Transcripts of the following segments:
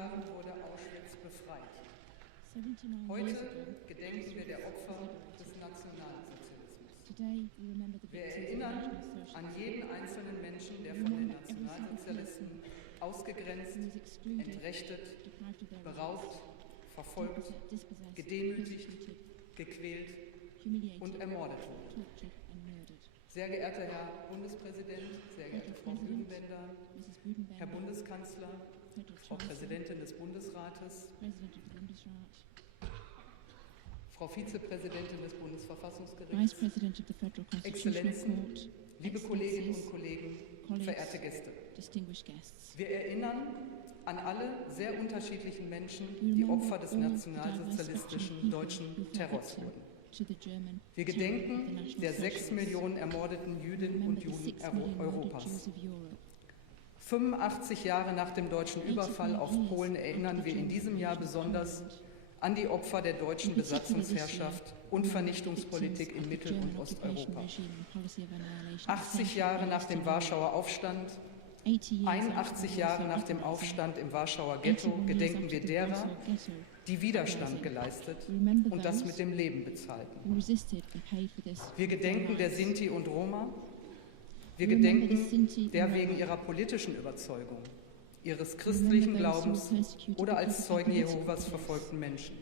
Jahren wurde Auschwitz befreit. Heute gedenken wir der Opfer des Nationalsozialismus. Wir erinnern an jeden einzelnen Menschen, der von den Nationalsozialisten ausgegrenzt, entrechtet, beraubt, verfolgt, gedemütigt, gequält und ermordet wurde. Sehr geehrter Herr Bundespräsident, sehr geehrte Frau Büdenbender, Herr Bundeskanzler, Frau Präsidentin des Bundesrates, Frau Vizepräsidentin des Bundesverfassungsgerichts, Exzellenzen, liebe Kolleginnen und Kollegen, verehrte Gäste. Wir erinnern an alle sehr unterschiedlichen Menschen, die Opfer des nationalsozialistischen deutschen Terrors wurden. Wir gedenken der 6 Millionen ermordeten Jüdinnen und Juden Europas. 85 Jahre nach dem deutschen Überfall auf Polen erinnern wir in diesem Jahr besonders an die Opfer der deutschen Besatzungsherrschaft und Vernichtungspolitik in Mittel- und Osteuropa. 80 Jahre nach dem Warschauer Aufstand, 81 Jahre nach dem Aufstand im Warschauer Ghetto gedenken wir derer, die Widerstand geleistet und das mit dem Leben bezahlten. Wir gedenken der Sinti und Roma. Wir gedenken der wegen ihrer politischen Überzeugung, ihres christlichen Glaubens oder als Zeugen Jehovas verfolgten Menschen.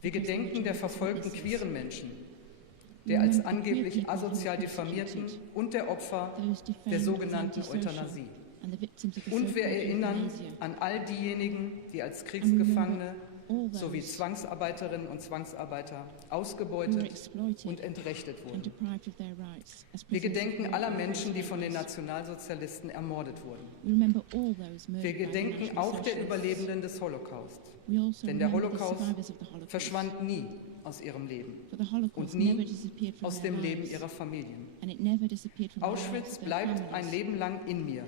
Wir gedenken der verfolgten queeren Menschen, der als angeblich asozial diffamierten und der Opfer der sogenannten Euthanasie. Und wir erinnern an all diejenigen, die als Kriegsgefangene sowie Zwangsarbeiterinnen und Zwangsarbeiter ausgebeutet und entrechtet wurden. Wir gedenken aller Menschen, die von den Nationalsozialisten ermordet wurden. Wir gedenken auch der Überlebenden des Holocaust. Denn der Holocaust verschwand nie aus ihrem Leben und nie aus dem Leben ihrer Familien. Auschwitz bleibt ein Leben lang in mir,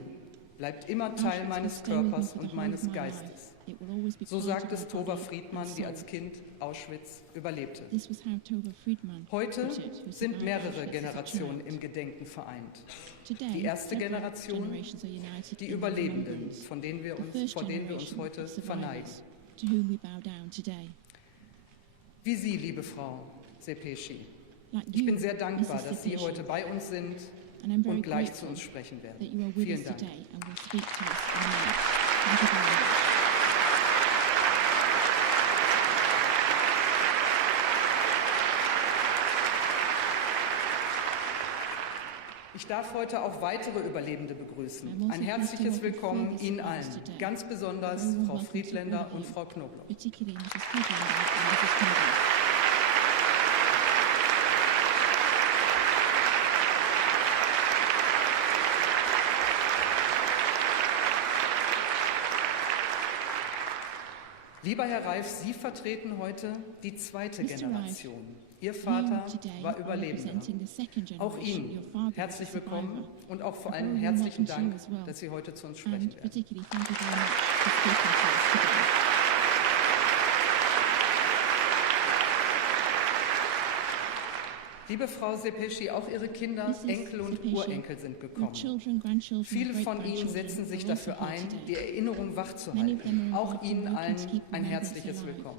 bleibt immer Teil meines Körpers und meines Geistes. So sagt es Tova Friedman, die als Kind Auschwitz überlebte. Heute sind mehrere Generationen im Gedenken vereint. Die erste Generation, die Überlebenden, vor denen wir uns heute verneigen. Wie Sie, liebe Frau Szepesi. Ich bin sehr dankbar, dass Sie heute bei uns sind und gleich zu uns sprechen werden. Vielen Dank. Ich darf heute auch weitere Überlebende begrüßen. Ein herzliches Willkommen Ihnen allen, ganz besonders Frau Friedländer und Frau Knobloch. Lieber Herr Reif, Sie vertreten heute die zweite Generation. Ihr Vater war Überlebender. Auch Ihnen herzlich willkommen und auch vor allem herzlichen Dank, dass Sie heute zu uns sprechen werden. Liebe Frau Szepesi, auch Ihre Kinder, Enkel und Urenkel sind gekommen. Viele von Ihnen setzen sich dafür ein, die Erinnerung wachzuhalten. Auch Ihnen allen ein herzliches Willkommen.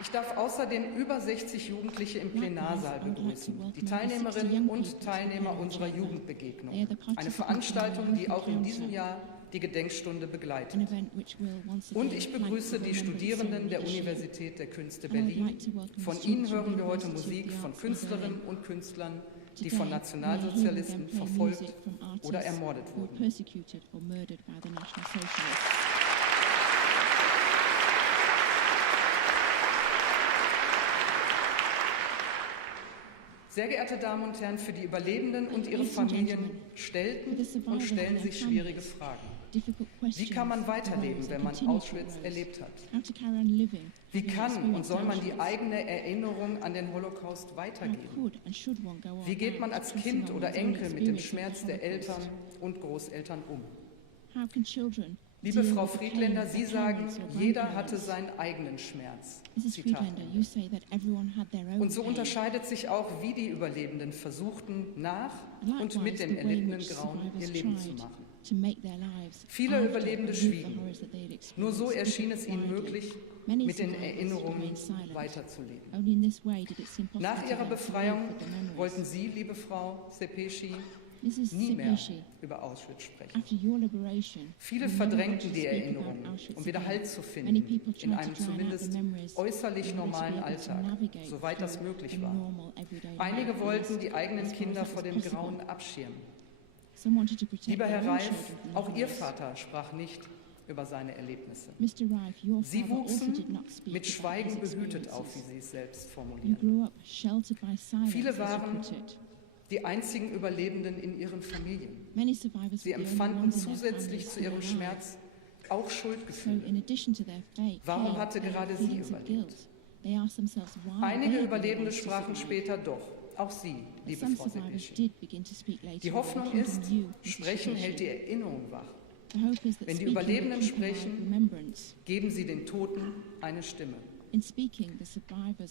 Ich darf außerdem über 60 Jugendliche im Plenarsaal begrüßen, die Teilnehmerinnen und Teilnehmer unserer Jugendbegegnung. Eine Veranstaltung, die auch in diesem Jahr die Gedenkstunde begleitet. Und ich begrüße die Studierenden der Universität der Künste Berlin. Von ihnen hören wir heute Musik von Künstlerinnen und Künstlern, die von Nationalsozialisten verfolgt oder ermordet wurden. Sehr geehrte Damen und Herren, für die Überlebenden und ihre Familien stellten und stellen sich schwierige Fragen. Wie kann man weiterleben, wenn man Auschwitz erlebt hat? Wie kann und soll man die eigene Erinnerung an den Holocaust weitergeben? Wie geht man als Kind oder Enkel mit dem Schmerz der Eltern und Großeltern um? Liebe Frau Friedländer, Sie sagen, jeder hatte seinen eigenen Schmerz. Zitat Ende. Und so unterscheidet sich auch, wie die Überlebenden versuchten, nach und mit dem erlittenen Grauen ihr Leben zu machen. Viele Überlebende schwiegen. Nur so erschien es ihnen möglich, mit den Erinnerungen weiterzuleben. Nach ihrer Befreiung wollten Sie, liebe Frau Szepesi, nie mehr über Auschwitz sprechen. Viele verdrängten die Erinnerungen, um wieder Halt zu finden in einem zumindest äußerlich normalen Alltag, soweit das möglich war. Einige wollten die eigenen Kinder vor dem Grauen abschirmen. Lieber Herr Reif, auch Ihr Vater sprach nicht über seine Erlebnisse. Sie wuchsen mit Schweigen behütet auf, wie Sie es selbst formulieren. Viele waren die einzigen Überlebenden in ihren Familien. Sie empfanden zusätzlich zu ihrem Schmerz auch Schuldgefühle. Warum hatte gerade sie überlebt? Einige Überlebende sprachen später doch. Auch Sie, liebe Frau Szepesi. Die Hoffnung ist, Sprechen hält die Erinnerung wach. Wenn die Überlebenden sprechen, geben sie den Toten eine Stimme.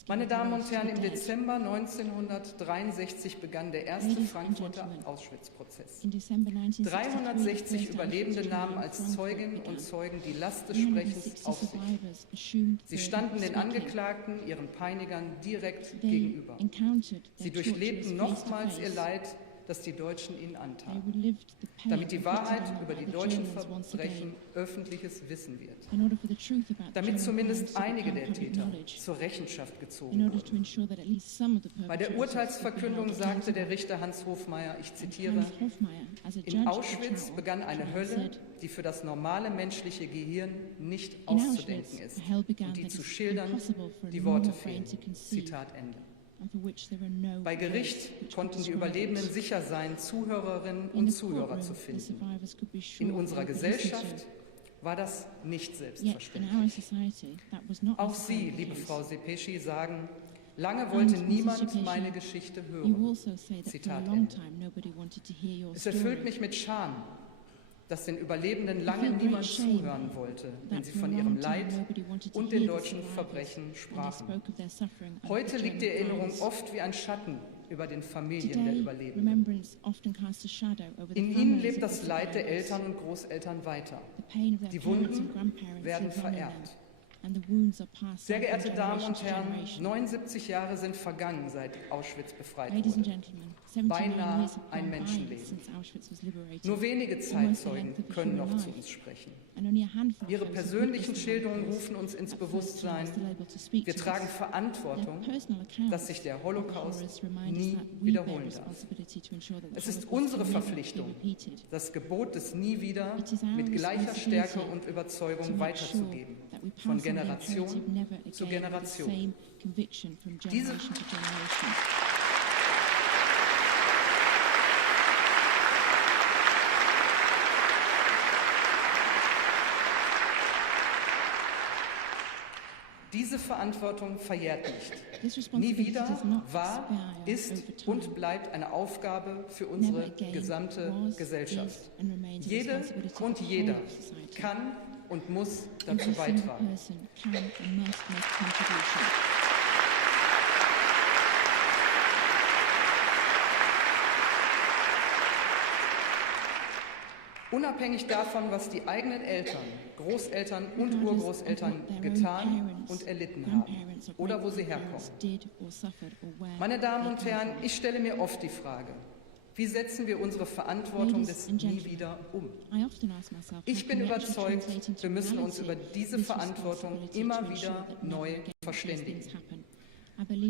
Meine Damen und Herren, im Dezember 1963 begann der erste Frankfurter Auschwitz-Prozess. 360 Überlebende nahmen als Zeuginnen und Zeugen die Last des Sprechens auf sich. Sie standen den Angeklagten, ihren Peinigern direkt gegenüber. Sie durchlebten nochmals ihr Leid, das die Deutschen ihnen antaten, damit die Wahrheit über die deutschen Verbrechen öffentliches Wissen wird, damit zumindest einige der Täter zur Rechenschaft gezogen wurden. Bei der Urteilsverkündung sagte der Richter Hans Hofmeier, ich zitiere, in Auschwitz begann eine Hölle, die für das normale menschliche Gehirn nicht auszudenken ist und die zu schildern die Worte fehlen. Zitat Ende. Bei Gericht konnten die Überlebenden sicher sein, Zuhörerinnen und Zuhörer zu finden. In unserer Gesellschaft war das nicht selbstverständlich. Auch Sie, liebe Frau Szepesi, sagen, lange wollte niemand meine Geschichte hören. Zitat Ende. Es erfüllt mich mit Scham, dass den Überlebenden lange niemand zuhören wollte, wenn sie von ihrem Leid und den deutschen Verbrechen sprachen. Heute liegt die Erinnerung oft wie ein Schatten über den Familien der Überlebenden. In ihnen lebt das Leid der Eltern und Großeltern weiter. Die Wunden werden vererbt. Sehr geehrte Damen und Herren, 79 Jahre sind vergangen, seit Auschwitz befreit wurde. Beinahe ein Menschenleben. Nur wenige Zeitzeugen können noch zu uns sprechen. Ihre persönlichen Schilderungen rufen uns ins Bewusstsein, wir tragen Verantwortung, dass sich der Holocaust nie wiederholen darf. Es ist unsere Verpflichtung, das Gebot des Nie wieder mit gleicher Stärke und Überzeugung weiterzugeben, von Generation zu Generation. Diese Verantwortung verjährt nicht. Nie wieder war, ist und bleibt eine Aufgabe für unsere gesamte Gesellschaft. Jede und jeder kann und muss dazu beitragen. Unabhängig davon, was die eigenen Eltern, Großeltern und Urgroßeltern getan und erlitten haben oder wo sie herkommen. Meine Damen und Herren, ich stelle mir oft die Frage, wie setzen wir unsere Verantwortung des Nie wieder um? Ich bin überzeugt, wir müssen uns über diese Verantwortung immer wieder neu verständigen.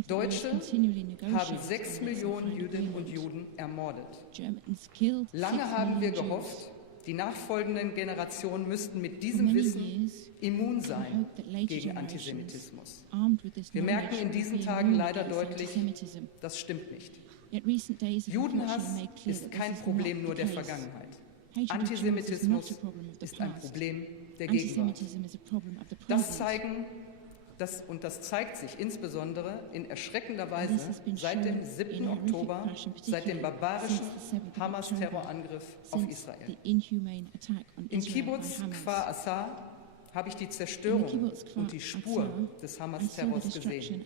Deutsche haben 6 Millionen Jüdinnen und Juden ermordet. Lange haben wir gehofft, die nachfolgenden Generationen müssten mit diesem Wissen immun sein gegen Antisemitismus. Wir merken in diesen Tagen leider deutlich, das stimmt nicht. Judenhass ist kein Problem nur der Vergangenheit. Antisemitismus ist ein Problem der Gegenwart. Das zeigen Das zeigt sich insbesondere in erschreckender Weise seit dem 7. Oktober, seit dem barbarischen Hamas-Terrorangriff auf Israel. In Kibbutz Kfar Assar habe ich die Zerstörung und die Spur des Hamas-Terrors gesehen.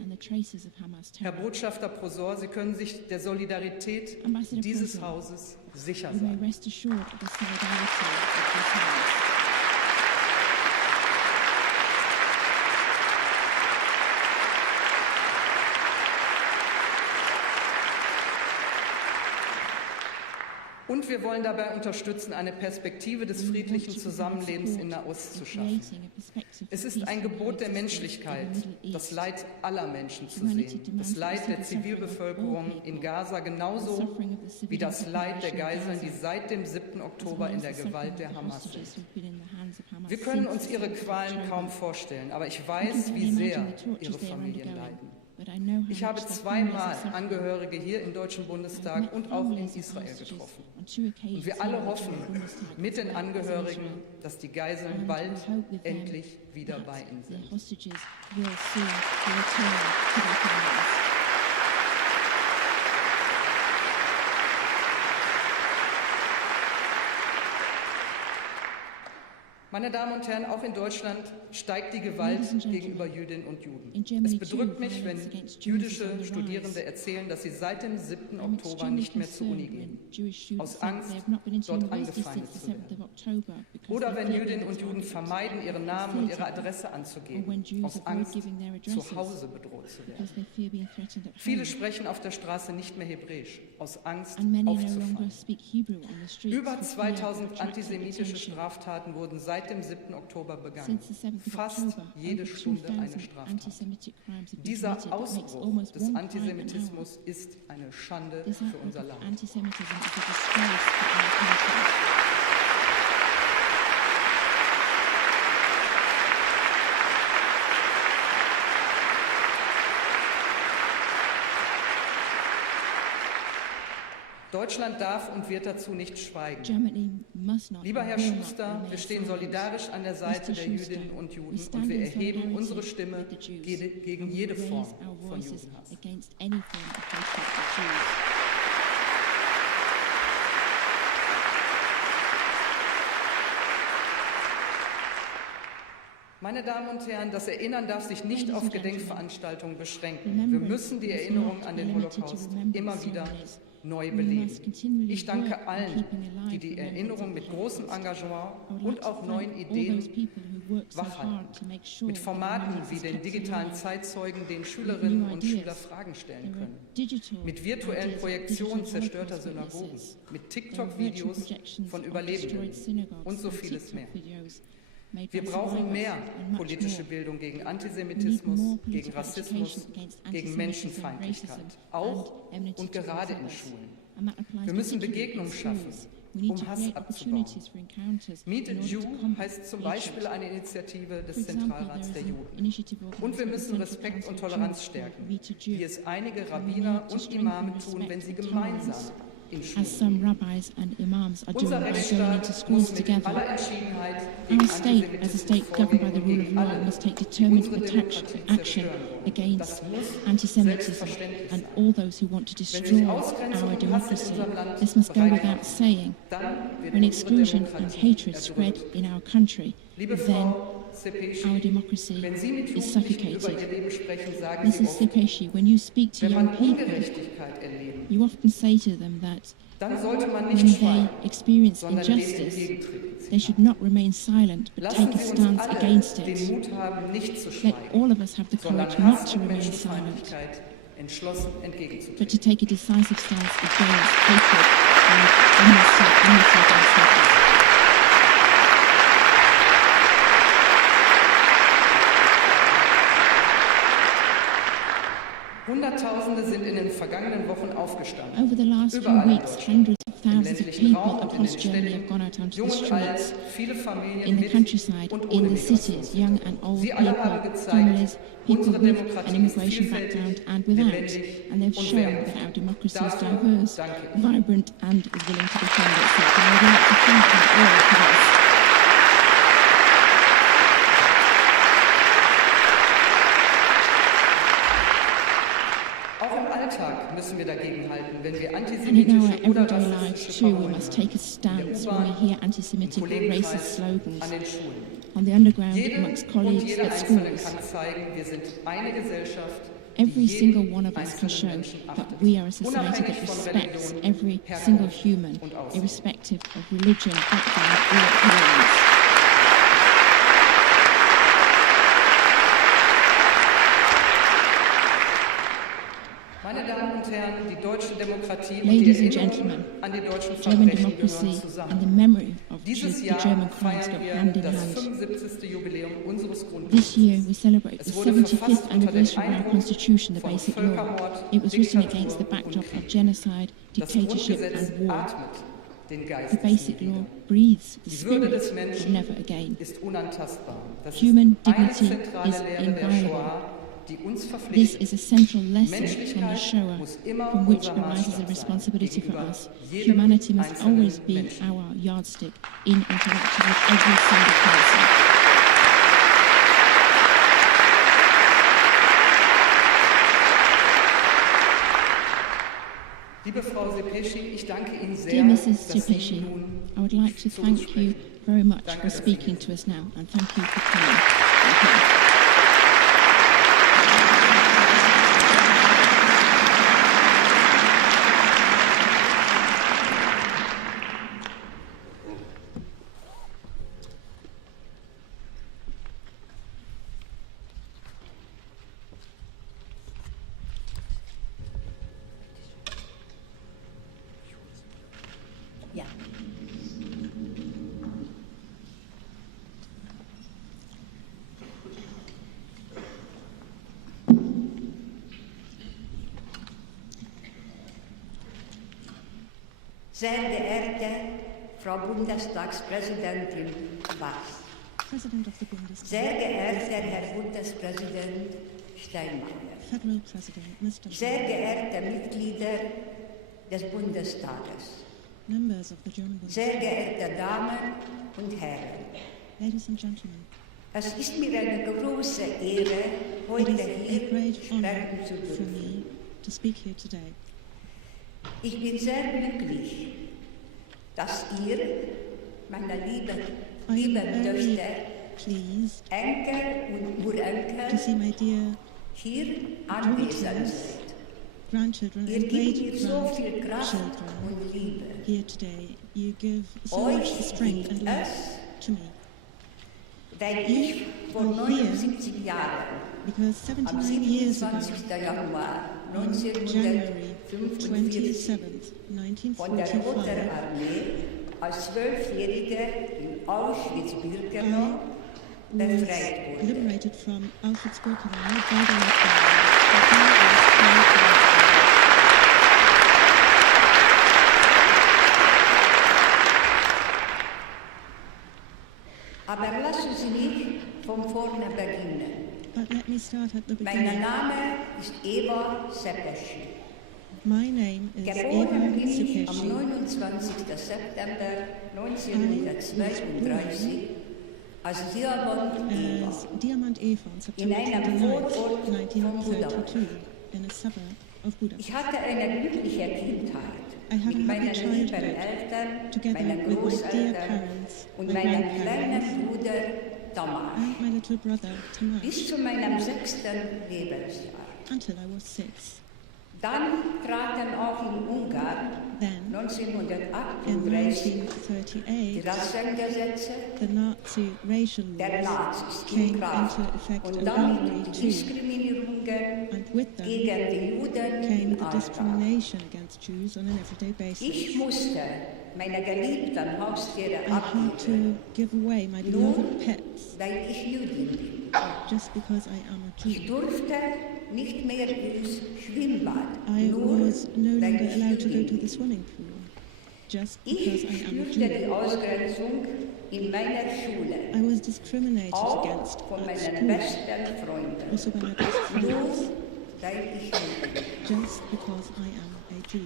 Herr Botschafter Prosor, Sie können sich der Solidarität dieses Hauses sicher sein. Und wir wollen dabei unterstützen, eine Perspektive des friedlichen Zusammenlebens in Nahost zu schaffen. Es ist ein Gebot der Menschlichkeit, das Leid aller Menschen zu sehen, das Leid der Zivilbevölkerung in Gaza genauso wie das Leid der Geiseln, die seit dem 7. Oktober in der Gewalt der Hamas sind. Wir können uns ihre Qualen kaum vorstellen, aber ich weiß, wie sehr ihre Familien leiden. Ich habe zweimal Angehörige hier im Deutschen Bundestag und auch in Israel getroffen. Und wir alle hoffen mit den Angehörigen, dass die Geiseln bald endlich wieder bei ihnen sind. Meine Damen und Herren, auch in Deutschland steigt die Gewalt gegenüber Jüdinnen und Juden. Es bedrückt mich, wenn jüdische Studierende erzählen, dass sie seit dem 7. Oktober nicht mehr zur Uni gehen, aus Angst, dort angefeindet zu werden. Oder wenn Jüdinnen und Juden vermeiden, ihren Namen und ihre Adresse anzugeben, aus Angst, zu Hause bedroht zu werden. Viele sprechen auf der Straße nicht mehr Hebräisch, aus Angst aufzufallen. Über 2000 antisemitische Straftaten wurden seit dem 7. Oktober begangen. Fast jede Stunde eine Straftat. Dieser Ausbruch des Antisemitismus ist eine Schande für unser Land. Deutschland darf und wird dazu nicht schweigen. Lieber Herr Schuster, wir stehen solidarisch an der Seite der Jüdinnen und Juden und wir erheben unsere Stimme gegen jede Form von Judenhass. Meine Damen und Herren, das Erinnern darf sich nicht auf Gedenkveranstaltungen beschränken. Wir müssen die Erinnerung an den Holocaust immer wieder neu beleben. Ich danke allen, die die Erinnerung mit großem Engagement und auch neuen Ideen wachhalten. Mit Formaten wie den digitalen Zeitzeugen, denen Schülerinnen und Schüler Fragen stellen können. Mit virtuellen Projektionen zerstörter Synagogen. Mit TikTok-Videos von Überlebenden und so vieles mehr. Wir brauchen mehr politische Bildung gegen Antisemitismus, gegen Rassismus, gegen Menschenfeindlichkeit, auch und gerade in Schulen. Wir müssen Begegnungen schaffen, um Hass abzubauen. Meet a Jew heißt zum Beispiel eine Initiative des Zentralrats der Juden. Und wir müssen Respekt und Toleranz stärken, wie es einige Rabbiner und Imame tun, wenn sie gemeinsam as some rabbis and imams are doing by going into schools together. Our state, as a state governed by the rule of law, must take determined action against anti-Semitism and all those who want to destroy our democracy. This must go without saying. When exclusion and hatred spread in our country, then our democracy is suffocated. Mrs. Szepesi, when you speak to young people, you often say to them that when they experience injustice, they should not remain silent but take a stance against it. Let all of us have the courage not to remain silent, but to take a decisive stance against hatred and enmity. Hunderttausende sind in den vergangenen Wochen aufgestanden. Over the last few weeks, hundreds of thousands of people across Germany have gone out onto the streets, in the countryside, in the cities, young and old people, families, people with an immigration background and without, and they've shown that our democracy is diverse, vibrant and is willing to defend itself. And I would like to thank them all for this. must take a stance when we hear anti-Semitic or racist slogans. An den Schulen. On the underground, Jede amongst und colleagues jeder at Einzelne schools, kann zeigen, wir sind eine Gesellschaft, every die single jeden one of us can einzelnen show Menschen that achtet, we are a society that unabhängig von respects Religion, every single Herkunft human, und Aussehen. irrespective of religion, background, or appearance. Meine Damen und Herren, die deutsche Demokratie und Ladies die and Erinnerung gentlemen, an die deutschen German Verbrechen democracy gehören and the zusammen. memory of Dieses the Jahr German crimes go feiern wir hand in das hand. 75. Jubiläum unseres This Grundgesetzes. year we celebrate the Es wurde 75th verfasst unter dem anniversary of our Eindruck constitution, the von Basic Law. Völkermord, It was written Diktatur against the und backdrop Krieg. of genocide, Das dictatorship Grundgesetz and war. atmet den Geist The des Basic Nie Law wieder. breathes the Die Würde spirit des of Menschen never again. ist unantastbar. Das Human ist eine dignity zentrale is Lehre der inviolable. Shoah, die uns This verpflichtet. is a central lesson from the Menschlichkeit Shoah, muss immer from which unser arises a Maßstab responsibility sein, for gegenüber us. jedem Humanity must einzelnen always be Menschen. our yardstick in interaction with every single person. Liebe Frau Szepesi, ich danke Ihnen sehr, Dear Mrs. dass Sie Szepesi, nun I would like to zu uns thank you sprechen. very much Danke, for dass Sie speaking hier to us now, and thank you for coming. Thank you. Ja. Sehr geehrte Frau Bundestagspräsidentin Bachs, President of the Bundestag, sehr geehrter Herr Bundespräsident Steinmeier, Federal President, Mr. sehr geehrte Mitglieder des Bundestages, Members of the German sehr Bundestag, geehrte Damen und Herren, ladies and gentlemen, es ist mir eine große Ehre, it heute is a hier great honor sprechen zu for dürfen. me to speak here today. Ich bin sehr glücklich, dass ihr, meine I lieben am very Töchter, pleased Enkel und to Urenkel see my dear hier anwesend daughters, seid. grandchildren Ihr and gebt mir so viel great-grandchildren Kraft und Liebe. here today. You give so Euch much strength and liegt love es, to me, weil ich vor are here 79 Jahren, because am 79 years ago, 27. Januar on January 1945, 27th, von der Roten 1945, Armee als 12-Jährige in Auschwitz-Birkenau was befreit wurde. liberated from Auschwitz-Birkenau by the Red Army. Aber lassen Sie mich von vorne beginnen. But let me start at the Mein beginning. Name ist Eva Szepesi. My name is Geboren bin Eva ich am Szepesi. 29. September 1932 als Diamant Eva. As Diamant Eva on September In einem 29th, Vorort von 1932, in a suburb of Budapest. Ich hatte eine glückliche Kindheit I had a mit meinen happy lieben childhood, Eltern, together meinen with my dear Großeltern parents, und my meinem grandparents, kleinen Bruder Tamar and my little brother Tamar, bis zu meinem 6. Lebensjahr. until I was 6. Dann traten auch in Ungarn Then, in 1938 die 1938, Rassengesetze the Nazi racial der laws Nazis came in Kraft into effect und in damit Hungary die too, Diskriminierungen and with them gegen die Juden came im the Alltag. discrimination against Jews on an everyday Ich basis. musste meine geliebten Haustiere I had abgeben, to give away my nur beloved pets weil ich Jüdin bin. just because I am a Ich Jew. durfte nicht mehr ins Schwimmbad, I nur was no weil longer ich allowed to go Jüdin to the bin. swimming pool just Ich because I am a spürte Jew. die Ausgrenzung in meiner Schule, I was discriminated auch against von at meinen school, besten Freunden, also by my best nur friends, weil ich Jüdin bin. just because I am a Jew.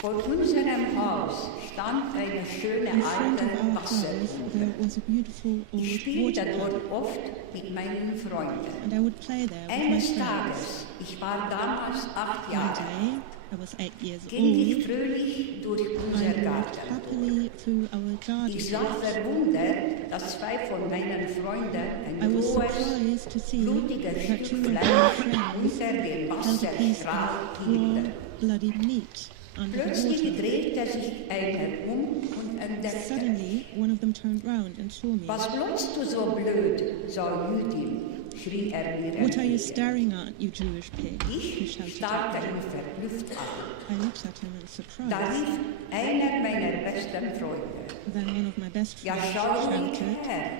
Vor unserem Haus stand eine schöne In front alte of our house Wasserruhe. there was a beautiful Ich old spielte water dort pump, oft mit meinen Freunden. and I would play there with my Eines friends. Tages, ich war damals 8 One Jahre, day, I I was 8 years ging ich old, fröhlich durch unser I walked Garten. happily through our garden. Ich sah verwundert, dass zwei von meinen Freunden I ein was rohes, surprised to see blutiges that Stück 2 of my Fleisch friends unter dem held a piece Wasserstrahl of hielten. raw, bloody meat under the Plötzlich water. drehte sich einer und entdeckte: Suddenly, one of them turned round and saw me. Was glotzt du so blöd, so Jüdin? Schrie mir What are you entgegen. staring at, you Jewish pig? He Ich shouted starrte at me. ihn verblüfft an. I looked at him in Da surprise. rief einer meiner besten Freunde: Then one of my best Ja, friends schau shouted, her,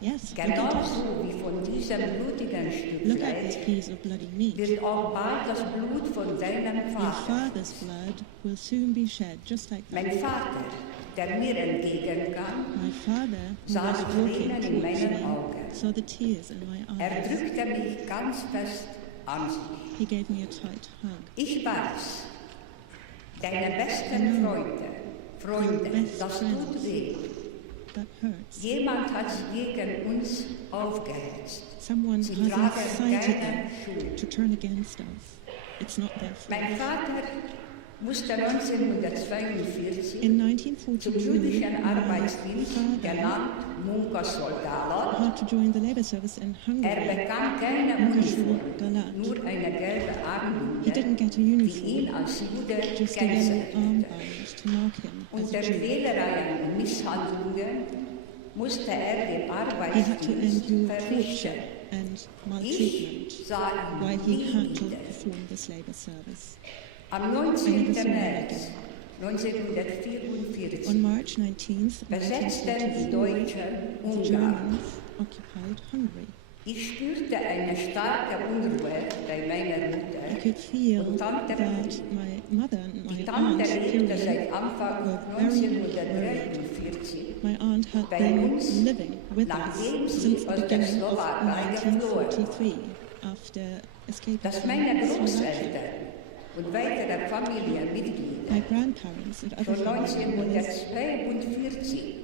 yes, look at genauso it. wie von diesem blutigen Stück Look at this Fleisch piece of bloody meat. wird auch bald das Blut von deinem Your Vater. father's blood will soon be shed, just like that. Mein Vater, der mir entgegenkam, My father, who sah was die walking Tränen in towards meinen me, Augen. saw the tears in my eyes. drückte mich ganz fest an sich. He gave me a tight hug. Ich weiß, deine besten Freunde, das tut weh. That hurts. Jemand hat sich gegen uns aufgehetzt. Someone Sie has tragen incited keine them Schuld. to turn against us. It's not their fault. Mein Vater musste 1942 In zum 1942, jüdischen my Arbeitsdienst, father genannt Munkersoldat. had to join the labor service in Hungary. Bekam keine Uniform, Galat. nur eine gelbe He Armbinde, didn't get a die ihn uniform, als Jude just a yellow kennzeichnete. armband to mark him as Unter a Jew. Quälereien und Misshandlungen musste den He had to Arbeitsdienst endure verrichten. torture and Ich maltreatment sah ihn while he nie had to wieder. perform this labor service. Am 19. März 1944 On March 19th, besetzten die 1944, Deutschen the Ungarn. Germans occupied Hungary. Ich spürte eine starke Unruhe bei meiner I Mutter. could feel Und Tante that my mother and Die my Tante aunt, lebte period, seit Anfang were very worried. 1943 My aunt had bei been uns, living with nachdem us sie since the aus der beginning of Slowakei geflohen. 1943, after escaping dass from meine Slovakia. Großeltern und weitere Familienmitglieder My grandparents and other schon family members 1942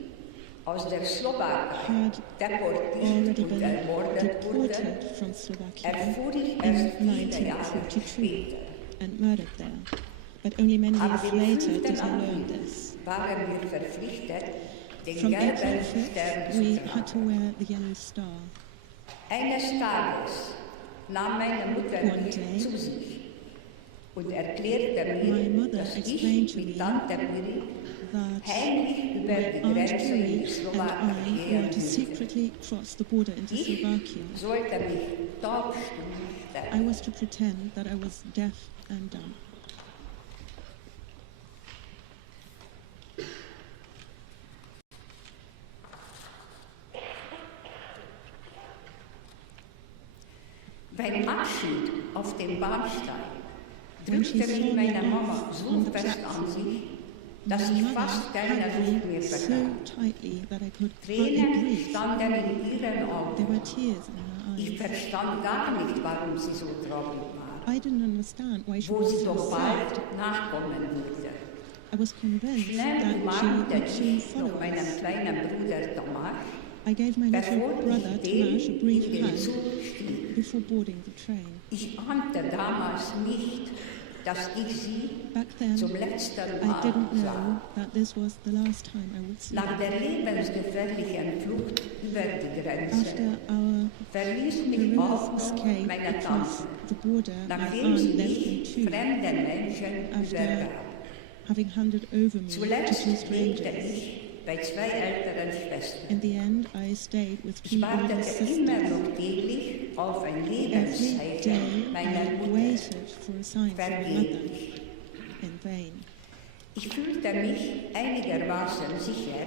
aus der Slowakei had deportiert already und been ermordet wurden, deported from Slovakia erfuhr ich in erst viele Jahre 1942 später. and murdered there. But only many Am years dem later 5. did I learn April this. waren wir verpflichtet, den From April gelben Stern 5th, zu we had to tragen. wear the yellow star. Eines Tages nahm meine Mutter One mich day, zu sich und erklärte my mir, mother dass explained ich to mit me Tante Piri that heimlich über my die Aunt Grenze in die Curie and Slowakei I were gehen to würde. secretly cross the border into Ich Slovakia. sollte mich taubstumm I stellen. was to pretend that I was deaf and dumb. Beim Abschied auf dem Bahnsteig When she drückte mich saw me meine Mama off so on the fest an sich, platform, dass my ich mother fast keine held Luft me mehr so bekam. tightly that I could hardly Tränen breathe. standen in ihren There Augen. were tears in her Ich eyes. verstand gar nicht, warum sie so traurig war, I didn't understand why she wo was sie so doch sad. bald nachkommen würde. I was convinced Schnell that she umarmte would soon ich follow noch meinen us. kleinen Bruder Thomas, I gave my little bevor brother ich den Tomasz a brief in den hug Zug stieg. before boarding the train. Ich ahnte damals nicht, dass ich sie Back then, zum letzten I Mal didn't sah. know that this was the last time I would see Nach her. der lebensgefährlichen Flucht über die After Grenze our verließ mich perilous auch noch escape meine across Tante, the border, my nachdem sie aunt left me mich too, fremden Menschen After übergab. having handed over me to Zuletzt two lebte strangers. ich bei zwei älteren Schwestern. In the end, I stayed with two Ich older wartete immer sisters. noch täglich auf ein Every Lebenszeichen day, meiner I Mutter. waited for a sign from my mother, Vergeblich. in vain. Ich fühlte mich einigermaßen sicher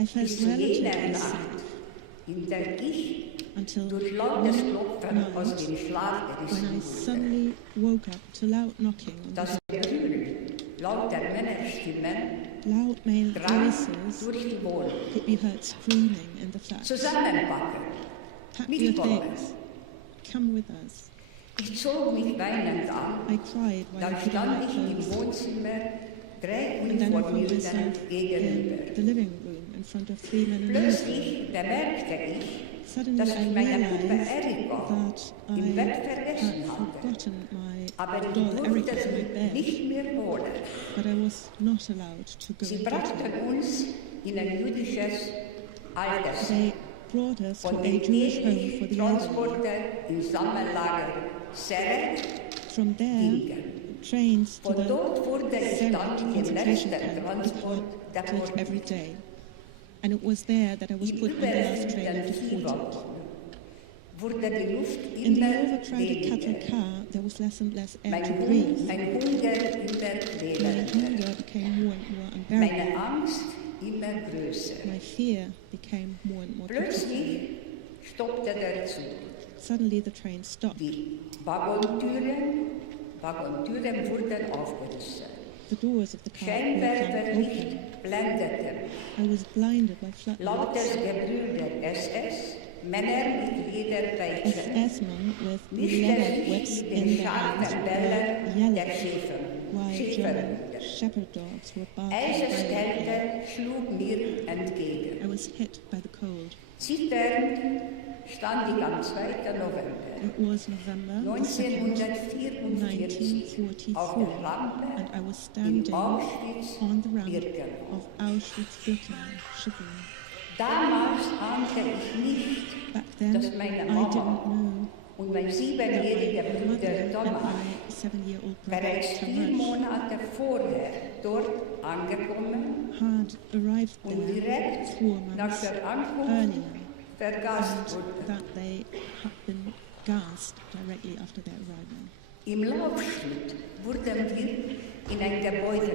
I felt bis zu jener relatively Nacht, safe in der ich until durch lautes one Klopfen aus night dem Schlaf when I gerissen wurde. suddenly woke up to loud knocking on the Das Gebrüll lauter Männerstimmen loud male drang voices durch die Wohnung. could be heard screaming in the flats. Zusammenpacken. Pack your Mitkommen. things. Come with us. Ich zog mich weinend an. I cried while I Dann put on stand my ich im clothes. Wohnzimmer drei And then I found Uniformierten myself gegenüber. in the living room in front of three men in uniform. Plötzlich bemerkte ich, Suddenly dass I ich meine Puppe realized Erika that im I Bett had vergessen hatte. forgotten my aber ich stole everything durfte from my sie bed, nicht mehr holen. but I was not allowed to go Sie and get brachten it. uns in ein jüdisches Altersheim. They brought us to Von a dem Jewish home for the elderly. Transporter im Sammellager Seret From there, gingen. trains to Von the dort wurde ich Serach dann im concentration letzten camp Transport deported every day. And it was there that I was put on the last train and deported. Wurde die Luft In the immer overcrowded cattle weniger. car, there was less and less air Mein to breathe. Hunger immer My quälender. hunger became more and more unbearable. Meine Angst immer größer. My fear became more and more Plötzlich crippling. stoppte der Zug. Suddenly the train stopped. Die Waggontüren wurden aufgerissen. The doors of the car were flung Scheinwerferlicht open. blendete. I was blinded by Lautes floodlights. Gebrüll der SS, Männer mit Lederpeitschen, SS-men with mischte leather sich whips mit in den their hands scharfen were Bällen der yelling, while German Schäferhunde. shepherd dogs were barking Eises violently. Kälte schlug mir entgegen. I was hit by the cold. Zitternd stand ich am 2. November It was November the 2nd, 1944 auf 1944, der Rampe and I was in standing Auschwitz on the ramp Birkenau. of Auschwitz-Birkenau, shivering. Damals ahnte ich nicht, Back then, dass I meine didn't Mama know und mein that 7-jähriger my Bruder mother and Thomas my 7-year-old brother bereits 4 Tomasz Monate vorher dort angekommen had arrived und there direkt 4 nach months der Ankunft earlier, vergast and wurden. that they had been gassed directly after their arrival. Im Laufschritt wurden wir in ein Gebäude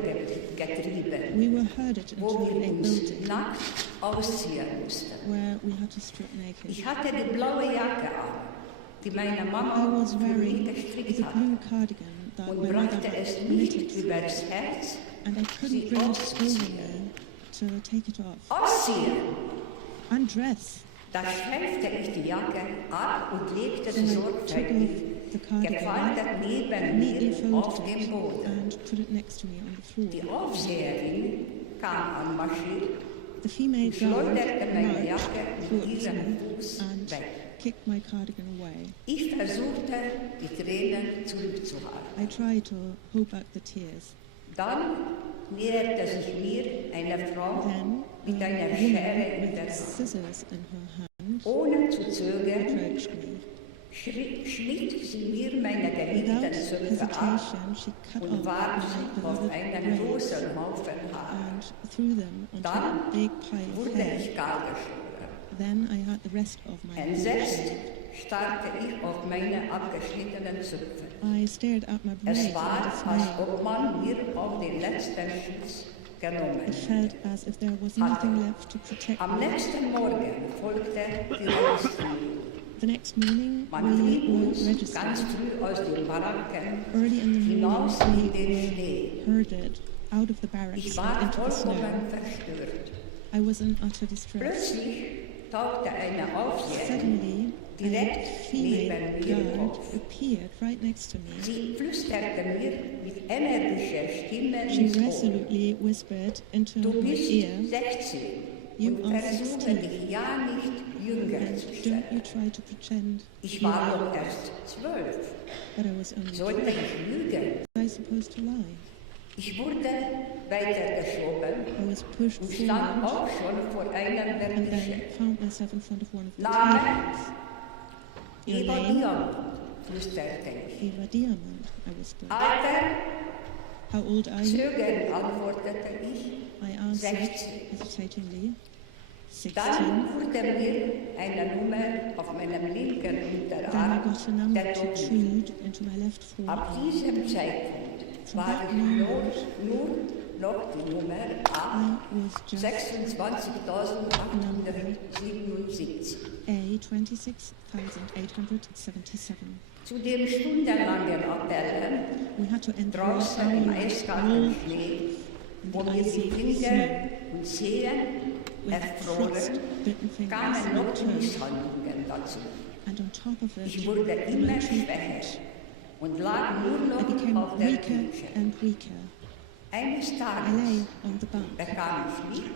getrieben, We were herded wo into wir a uns building nackt ausziehen mussten. where we had to strip naked. Ich hatte die blaue Jacke an, die meine I Mama was für mich wearing gestrickt the hatte, blue cardigan that und my mother brachte es had nicht knitted for me, übers Herz, and I couldn't sie bring it over auszuziehen. me to take it off. Ausziehen! Undress. Da streifte ich die Jacke ab und legte So sie I took sorgfältig off the cardigan, gefaltet neben neatly mir auf folded dem it, Boden. and put it next to me on the Die floor. Aufseherin kam anmarschiert The female und guard schleuderte meine marched Jacke mit towards ihrem me Fuß and weg. kicked my cardigan away. Ich versuchte, die Tränen zurückzuhalten. I tried to hold back the tears. Dann näherte sich mir eine Frau Then mit a einer Schere woman in der with Hand. scissors in her hand Ohne zu zögern approached me. schnitt sie mir meine Without geliebten Zöpfe ab hesitation, she cut und off warf my sie auf beloved einen braids großen Haufen Haare. and threw them onto Dann a big pile of Wurde hair. ich kahlgeschoren. Then I had the rest of my hair Entsetzt shaved. starrte ich auf meine abgeschnittenen Zöpfe. I stared at my braids Es war, in als dismay. ob man mir auch den letzten Schutz genommen It hätte. felt as if there was nothing left to protect Am me. nächsten Morgen folgte die Registrierung. The next morning, Man we trieb were uns ganz registered. früh aus den Baracken Early in the hinaus morning, in den we Schnee. were herded out of the Ich barracks war and into the snow. vollkommen verstört. I was in utter distress. Plötzlich tauchte eine Aufseherin Suddenly, a direkt female neben mir guard auf. appeared right next to me. Sie flüsterte mir mit energischer Stimme She ins Ohr. resolutely whispered into Du my bist ear, 16 You und are versuche 16. dich ja nicht jünger and zu don't stellen. you try to pretend Ich you war are doch younger. erst 12. But I was only Sollte 12. ich lügen? Was I supposed to lie? Ich wurde weitergeschoben I was pushed und stand forward auch schon vor einem and Verlies. then found myself in front of one of the Name? tables. Your Eva name? Diamant, flüsterte ich. Eva Diamond, I whispered. Alter? How old are you? Zögernd antwortete ich. I answered 16. hesitatingly. 16. Dann wurde mir eine Nummer auf meinem linken Then I Unterarm got a number tätowiert. tattooed into my left Ab forearm. diesem Zeitpunkt From war that ich moment, nur noch die Nummer A I was just 26.877. A 26,877. Zu den stundenlangen Appellen We had to endure draußen im hours eiskalten of Schnee, in wo the mir die icy Finger snow und Zehen with erfroren, frostbitten fingers kamen and noch die toes. Misshandlungen dazu. And on top of it, Ich wurde the immer maltreatment. schwächer und lag nur I noch became auf der weaker Küche. and weaker. Eines I lay Tages on the bunk. bekam ich mit,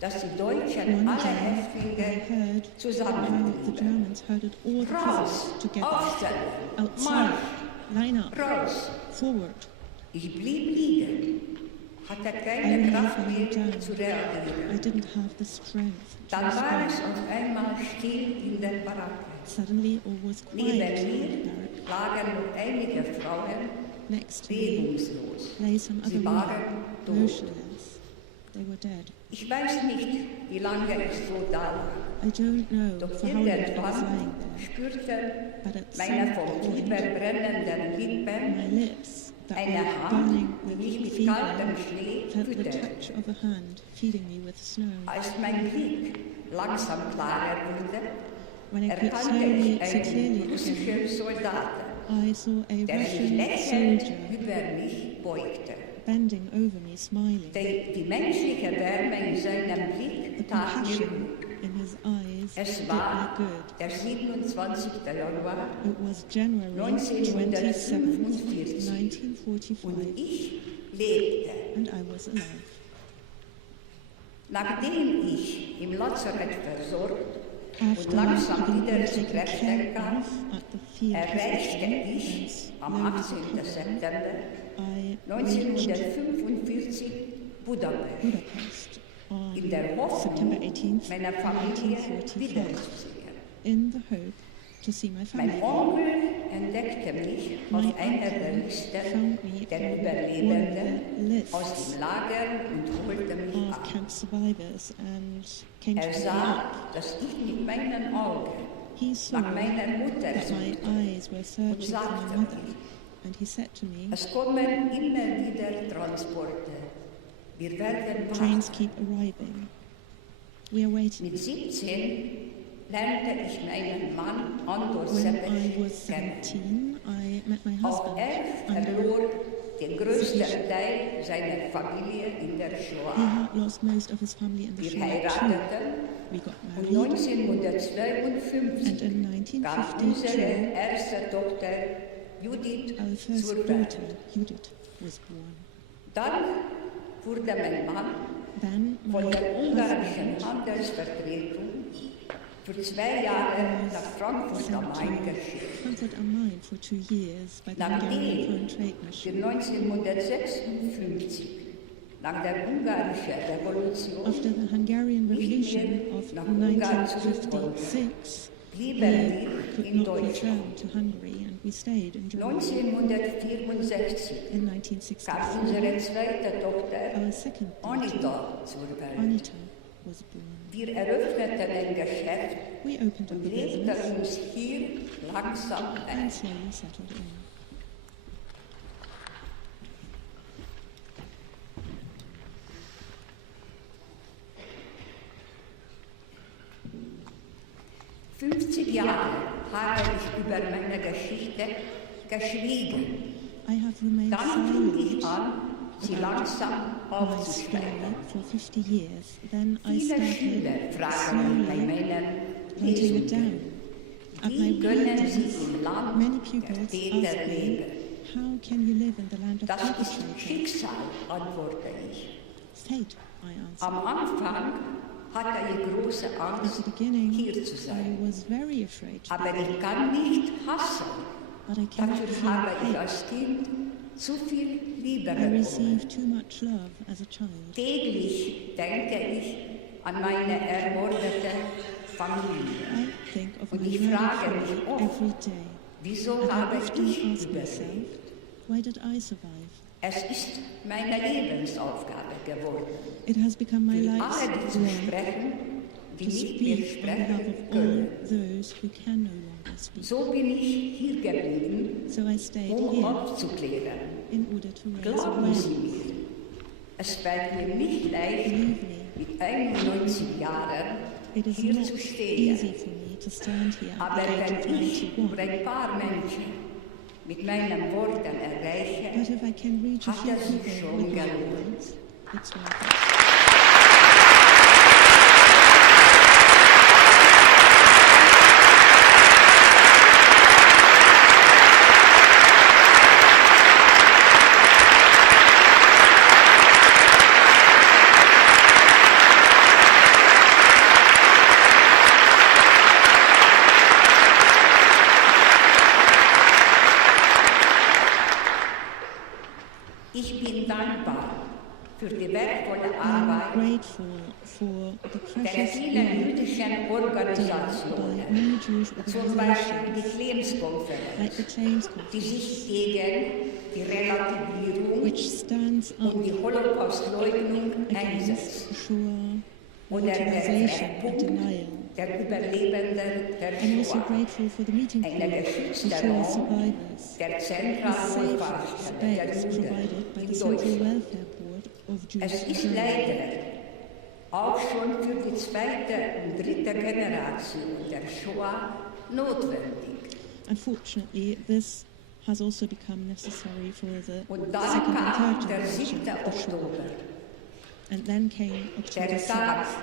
dass die Deutschen One alle day, I Häftlinge heard how the zusammentrieben. Germans herded all the Raus, prisoners together aufstellen, outside Marsch, line up, Raus. forward. Ich blieb liegen, hatte I keine only Kraft fell mehr down. zu I reagieren. didn't have the strength to Dann war es respond. auf einmal still in der Baracke. Suddenly all was Neben quiet in mir the barrack. lagen noch einige Frauen Next to me regungslos. lay some other Sie waren women, tot. motionless. They were dead. Ich weiß nicht, wie lange ich so da lag. I don't know Doch for how long I was irgendwann lying there, spürte but at meine some vom point Fieber brennenden Lippen my lips that eine were Hand, burning die mich with mit kaltem fever Schnee felt the fütterte. touch of a hand feeding me with snow. Als mein Blick langsam klarer wurde, When I could erkannte slowly ich see einen clearly again, russischen Soldaten, I saw a der sich Russian lächelnd soldier über mich beugte. bending over me, smiling. Die menschliche Wärme in seinem Blick The tat mir compassion gut. in his eyes Es did me war good. der 27. Januar It was January 27th, 1945, und ich lebte. and I was alive. Nachdem ich im Lazarett versorgt After und langsam having wieder been zu taken Kräften care kam, of at the field erreichte hospital ich and am slowly 18. recovered, September I reached 1945 Budapest, Budapest on in der Hoffnung, September 18th, meiner Familie 1945, wiederzusehen. in the hope to see my family. Mein Onkel entdeckte mich auf My einer der uncle Listen found me der on one of Überlebenden the aus lists dem Lager und holte mich of ab. camp survivors and came to Er pick me sah, up. dass ich mit meinen Augen He saw nach meiner Mutter that my suchte. eyes were searching for sagte my mother, mir, and he said to me, Es kommen immer wieder Transporte. Wir werden trains warten. keep arriving. We are waiting. Mit 17 lernte ich meinen Mann Andor When I Szepesi was kennen. 17, I met my Auch husband, er and verlor den größten Teil seiner Familie in der he Shoah. had lost most of his family in the Wir Shoah too. heirateten We got und married, 1952 and in kam unsere 1952, erste Tochter Judith our first zur Welt. daughter, Judith, was born. Dann wurde mein Mann Then my von der ungarischen husband Handelsvertretung für 2 Jahre nach was Frankfurt am sent Main to geschickt. Frankfurt am Main for 2 years by the Nachdem Hungarian Foreign Trade wir Mission. 1956 nach der ungarischen Revolution After the Hungarian Revolution of nach Ungarn zurück wollten, 1956, blieben we wir could in not Deutschland. return to Hungary, and we stayed in Germany. 1964 In kam 1964, unsere zweite Tochter our second daughter, Anita zur Welt. Anita, was born. Wir eröffneten ein Geschäft We opened up und a lebten business uns hier langsam ein. and slowly settled in. Jahre habe ich über meine Geschichte geschwiegen. I have remained Dann fing ich silent an, sie langsam my story aufzusprechen. for 50 years. Then I Viele Schüler started fragen mich bei slowly meinen writing it down. Lesungen, At my wie können Sie readings, im Land many der pupils Täter ask me, leben? how can you live in the land of Das ist perpetrators? Schicksal, antworte ich. Fate, I answered. Am Anfang hatte ich große At Angst, the beginning, hier zu I sein. was very afraid, Aber ich kann nicht hassen. but I cannot Dafür feel habe ich hate. als Kind zu viel Liebe I bekommen. received too much love as a child. Täglich denke ich an meine ermordete Familie. I think of Und my ich murdered frage mich family oft, every day. Wieso And habe I often ich ask myself, überlebt? why did I survive? Es ist meine Lebensaufgabe geworden, It has become my für life's alle die zu work sprechen, die to nicht mehr speak on behalf sprechen of all können. those who can no longer speak. So bin ich hier geblieben, So I stayed um here aufzuklären. in order to raise Glauben Sie awareness. mir, es fällt mir nicht leicht, Believe me, mit 91 Jahren it is hier not zu stehen. easy for me to stand here at Aber the age of wenn ich 91. nur ein paar Menschen mit meinen Worten erreiche, But if I can reach a hat few es sich people schon with my gelohnt. words, it's worth it. grateful for the der precious vielen work jüdischen by Organisationen, many Jewish zum Beispiel die organizations, Clemens-Konferenz, like the Claims die sich Conference, gegen die Relativierung which stands up und die Holocaust-Leugnung against einsetzt, Shoah oder der relativization and Treffpunkt denial. der Überlebenden der I'm also Shoah, grateful for the meeting einer point for geschützten Shoah Raum survivors, der a zentralen safe Wohlfahrtsstelle der space Juden provided by in the Central Deutschland. Welfare Board of Jews Es in ist Germany. leider auch schon für die zweite und dritte Generation der Shoah notwendig. Unfortunately, this has also become necessary for the Und dann second and kam third der generation 7. of the Shoah. Oktober, And then came October der Tag, 7th,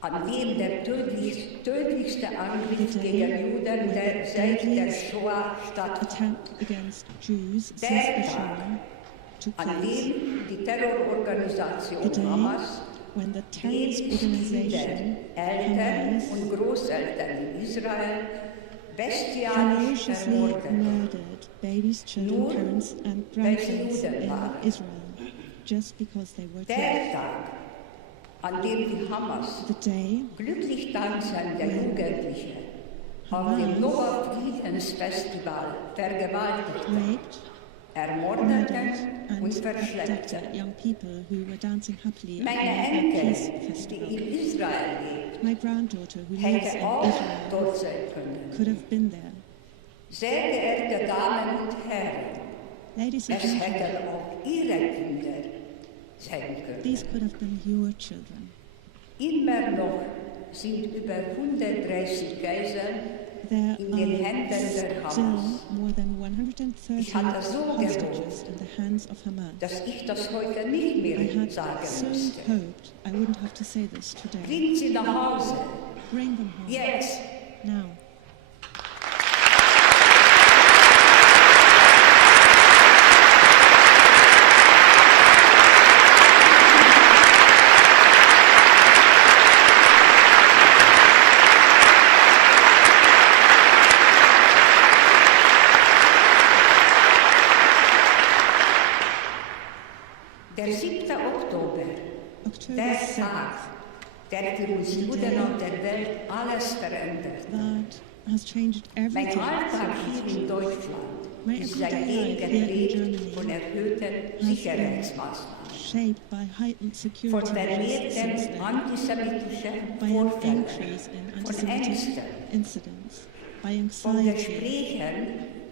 an dem der tödlichste Angriff gegen Juden seit der Shoah stattfand. attack against Jews since Der the Tag, Shoah took an place. dem die Terrororganisation The day Hamas when the terrorist organization Eltern Hamas und Großeltern in Israel bestialisch ferociously ermordet, murdered babies, children, Nur parents, and weil sie grandparents Juden in waren. Israel, just because they were der Jews. Tag, an dem die Hamas The day glücklich tanzende Jugendliche auf dem Noah Friedensfestival vergewaltigten, raped, ermordeten murdered, und and verschleppten. abducted young people who were dancing happily at Meine a Enkel, peace die festival. in Israel lebt, My granddaughter, who lives hätte in auch Israel, dort sein können. could have been there. Sehr geehrte Damen und Herren, Ladies and es gentlemen, hätten auch Ihre Kinder sein können. these could have been your children. Immer noch sind über 130 Geiseln There in den Händen are der still Hamas. more than 130 Ich hatte so hostages in the hands of Hamas. Dass ich das heute nicht mehr I had sagen so müsste. hoped I wouldn't have to say this today. Bringt sie nach Hause, Bring them home jetzt. now. Der 7. Oktober, October der 7th, Tag, der für uns Juden auf der Welt alles verändert. that has changed Mein everything. Alltag hier in Deutschland My ist everyday seitdem life here in geprägt von Germany erhöhten Sicherheitsmaßnahmen, shaped by heightened von security measures since vermehrten then, antisemitischen by an Vorfällen, increase in von anti-Semitic Ängsten, incidents, by von anxiety, Gesprächen,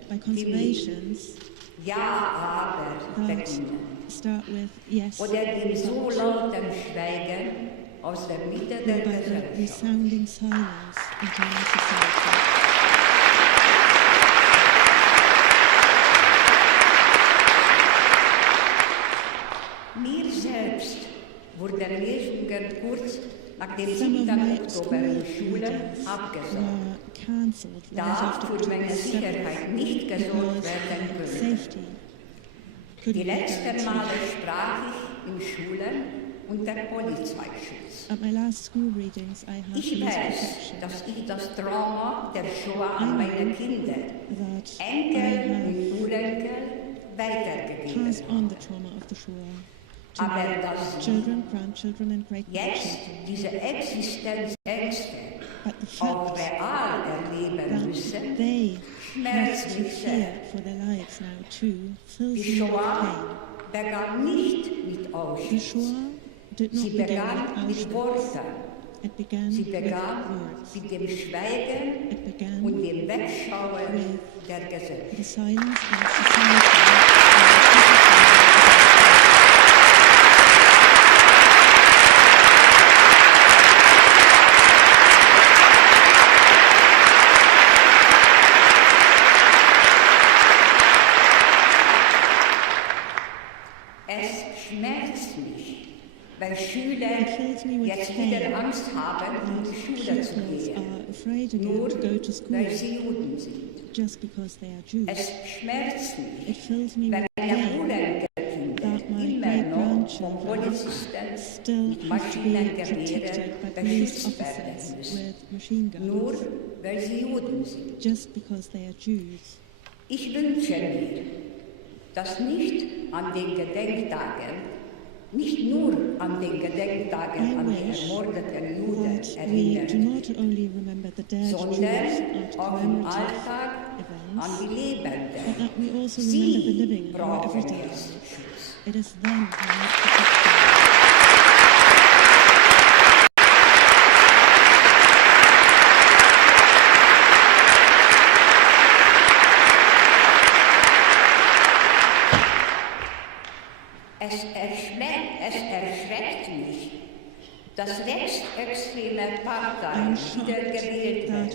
by conversations Ja, aber that beginnen. start with yes, Oder dem so but, lauten Schweigen aus der Mitte or der by the Gesellschaft. resounding silence in our society. Mir selbst wurden Lesungen kurz nach dem Some 7. of my Oktober school in Schulen readings abgesagt, were cancelled right da after für October meine 7th Sicherheit nicht gesorgt because werden my konnte. safety Die couldn't be letzten guaranteed. Male sprach ich in Schulen unter Polizeischutz. At my last school readings, I had Ich police weiß, protection dass ich das Trauma der Shoah an meine Kinder, that I Enkel have und Urenkel weitergegeben passed habe. on the trauma of the Shoah to Aber my dass children, grandchildren, and jetzt great-grandchildren. diese Existenzängste But the auch fact real erleben that müssen, they have to schmerzt mich fear sehr. for their lives now too fills Die me with Shoah begann nicht mit pain. The Auschwitz. Shoah did not Sie begin begann with mit Auschwitz. Worten. It began Sie with begann words. mit dem Schweigen It began und dem Wegschauen with der Gesellschaft. the silence in society. Es schmerzt mich, weil Schüler It fills me with jetzt pain wieder Angst haben, in die Schule zu Pupils gehen, are afraid nur again to go to school weil sie Juden sind. just because they are Jews. Es schmerzt It mich, fills me weil with meine pain Urenkelkinder that my immer noch von great-grandchildren Polizisten still mit have to be Maschinengewehren protected by police beschützt werden officers müssen, with machine nur guns weil sie Juden sind. just because they are Jews. Ich wünsche mir, dass nicht an den Gedenktagen nicht nur an den Gedenktagen an die ermordeten Juden erinnern, sondern auch im Alltag an die Lebenden. Sie brauchen diesen Schutz. It is them who need Es erschreckt mich, dass rechtsextreme Parteien wiedergewählt werden.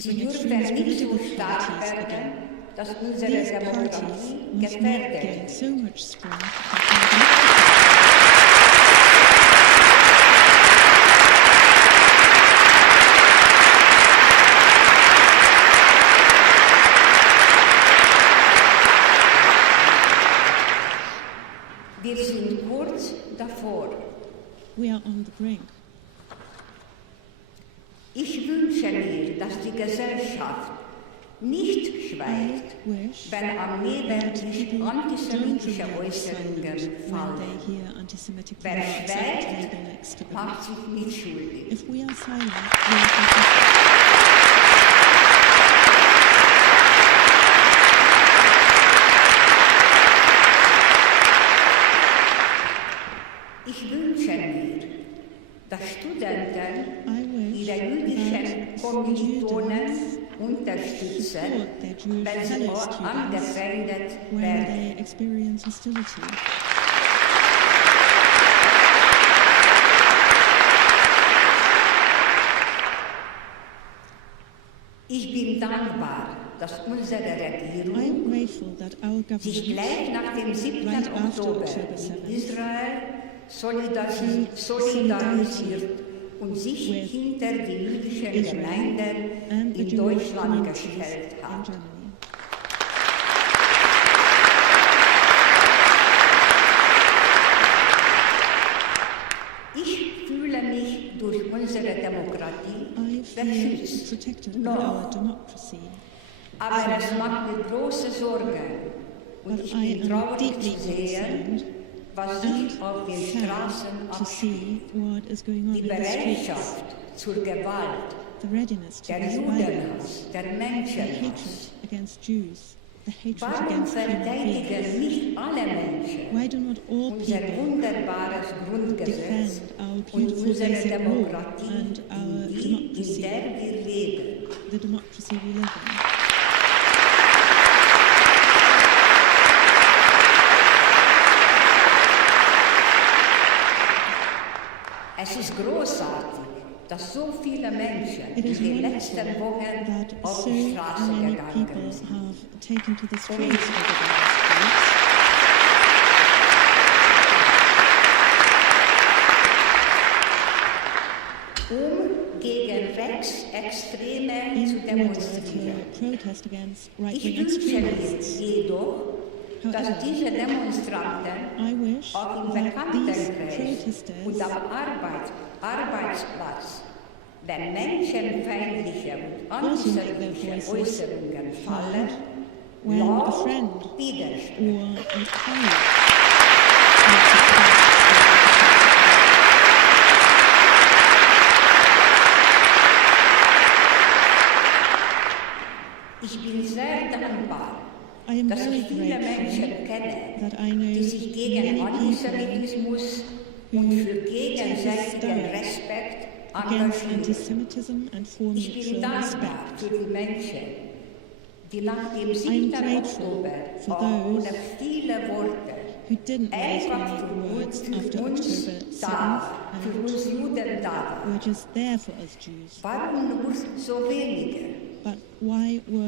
Sie dürfen nicht so stark werden, dass unsere Demokratie gefährdet wird. Wir sind kurz davor. We are on the brink. Ich wünsche mir, dass die Gesellschaft nicht schweigt, wenn allmählich antisemitische Äußerungen fallen. Wer schweigt, macht sich mitschuldig. If we are silent, Ich wünsche mir, dass Studenten ihre jüdischen Kommilitonen unterstützen, wenn sie angefeindet werden. Ich bin dankbar, dass unsere Regierung sich gleich nach dem 7. Oktober in Israel solidarisiert und sich hinter die jüdischen Gemeinden in Deutschland gestellt hat. Ich fühle mich durch unsere Demokratie beschützt. Noch. Aber es macht mir große Sorgen und ich bin traurig zu sehen, was sich auf den Straßen abspielt. Die Bereitschaft zur Gewalt, der Judenhass, der Menschenhass. Warum verteidigen nicht alle Menschen unser wunderbares Grundgesetz und unsere Demokratie, in der wir leben? Es ist großartig, dass so viele Menschen in den letzten Wochen auf die Straße gegangen sind. Um gegen Rechtsextreme zu demonstrieren. Ich wünsche mir jedoch, dass diese Demonstranten auch im Bekanntenkreis und am Arbeitsplatz, wenn menschenfeindliche und antisemitische Äußerungen fallen, laut widerstehen. Ich bin sehr dankbar, dass ich viele Menschen kenne, die sich gegen Antisemitismus und für gegenseitigen Respekt engagieren. Ich bin dankbar für die Menschen, die nach dem 7. Oktober auch ohne viele Worte einfach für uns Juden da waren. Warum nur so wenige?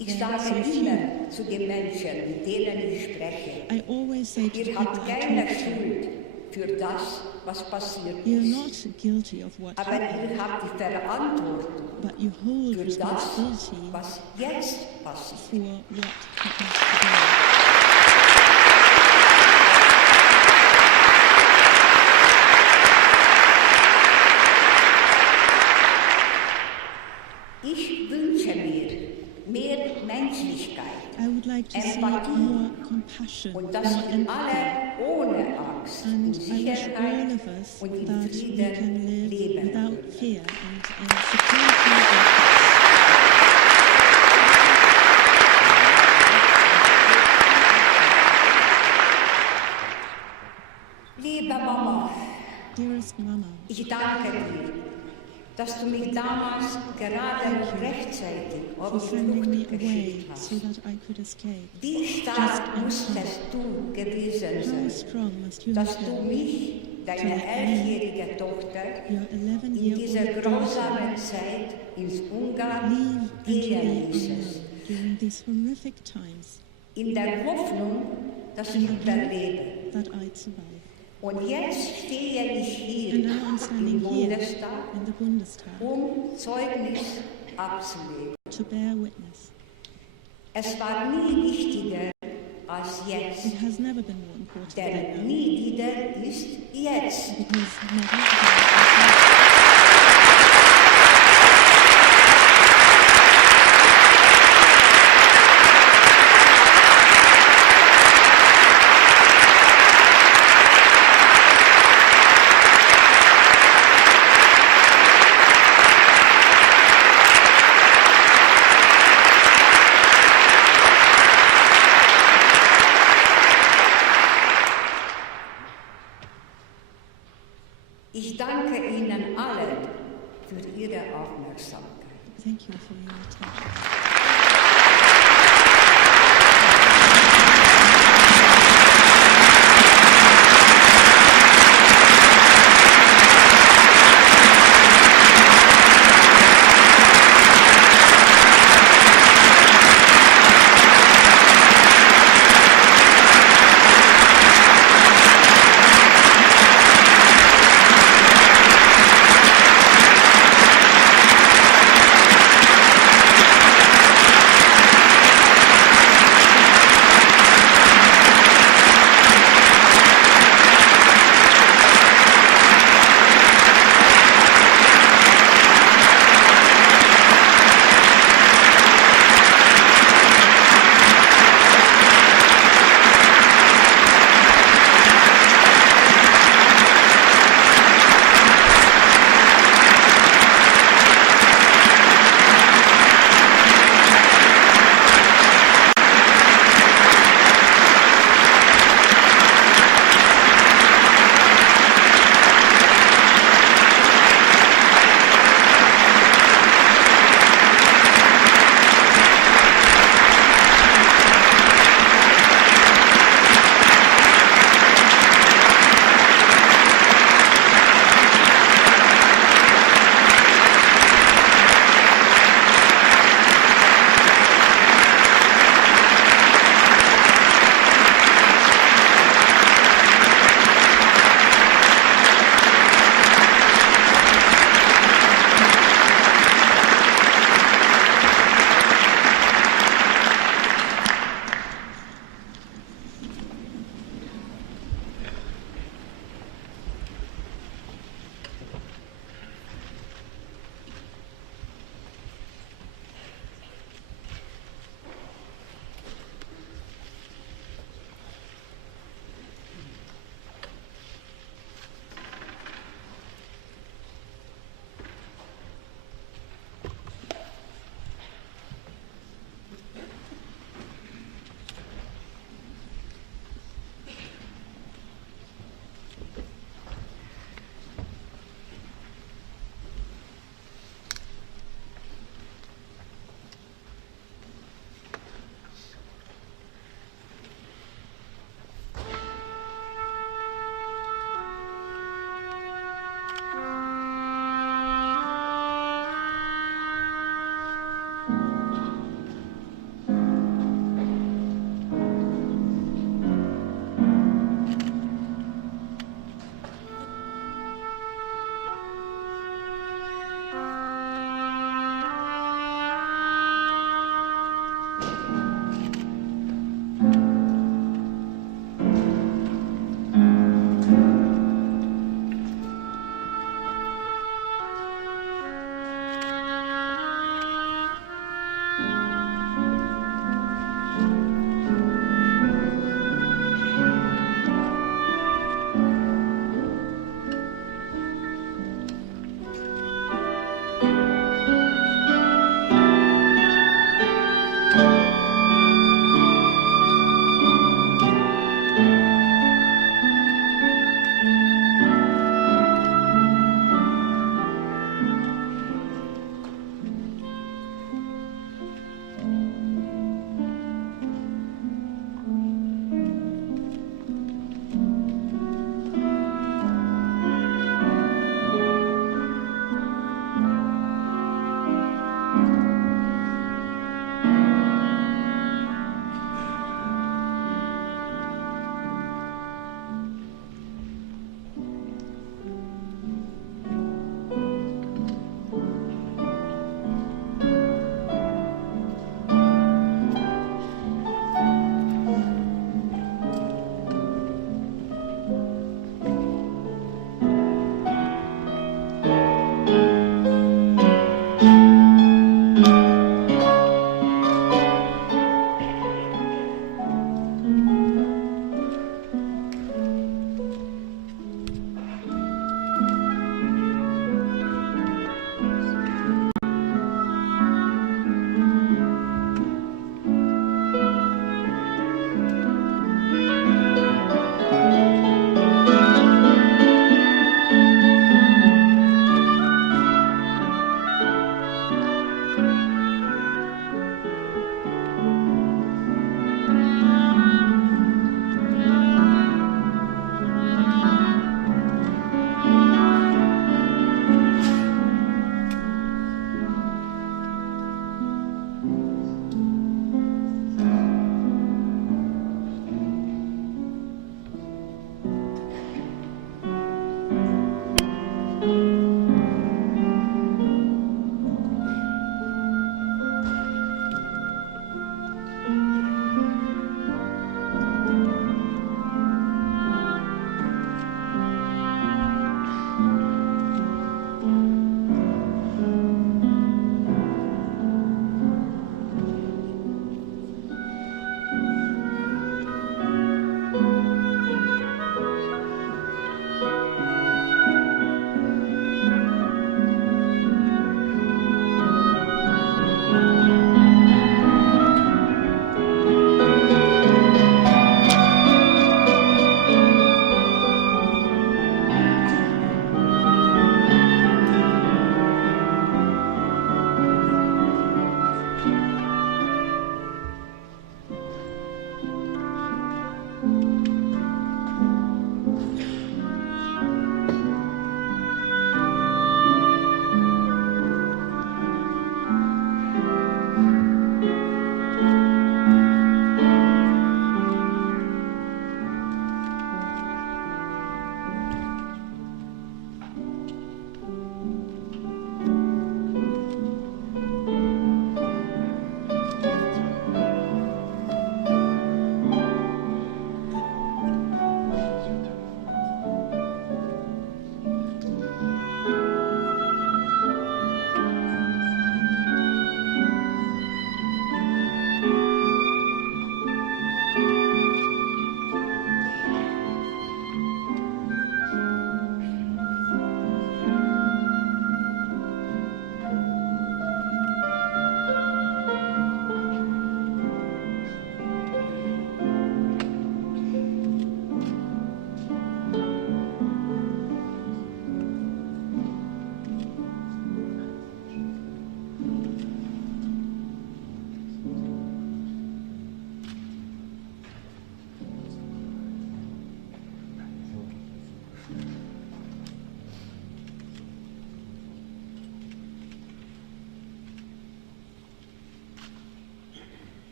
Ich sage immer zu den Menschen, mit denen ich spreche, ihr habt keine Schuld für das, was passiert ist. Aber ihr habt die Verantwortung für das, was jetzt passiert. Ich wünsche mir mehr Menschlichkeit, Empathie und dass wir alle ohne Angst Angst, in Sicherheit und in Frieden leben können. Liebe Mama, ich danke dir, dass du mich damals gerade noch rechtzeitig auf die Flucht geschickt hast. Wie stark musstest du gewesen sein, dass du mich, deine 11-jährige Tochter, in dieser grausamen Zeit ins Ungarn gehen ließest. In der Hoffnung, dass ich überlebe. Und jetzt stehe ich hier im Bundestag, Zeugnis abzulegen. Es war nie wichtiger als jetzt, denn nie wieder ist jetzt. Ich danke Ihnen allen für Ihre Aufmerksamkeit. Thank you for your attention.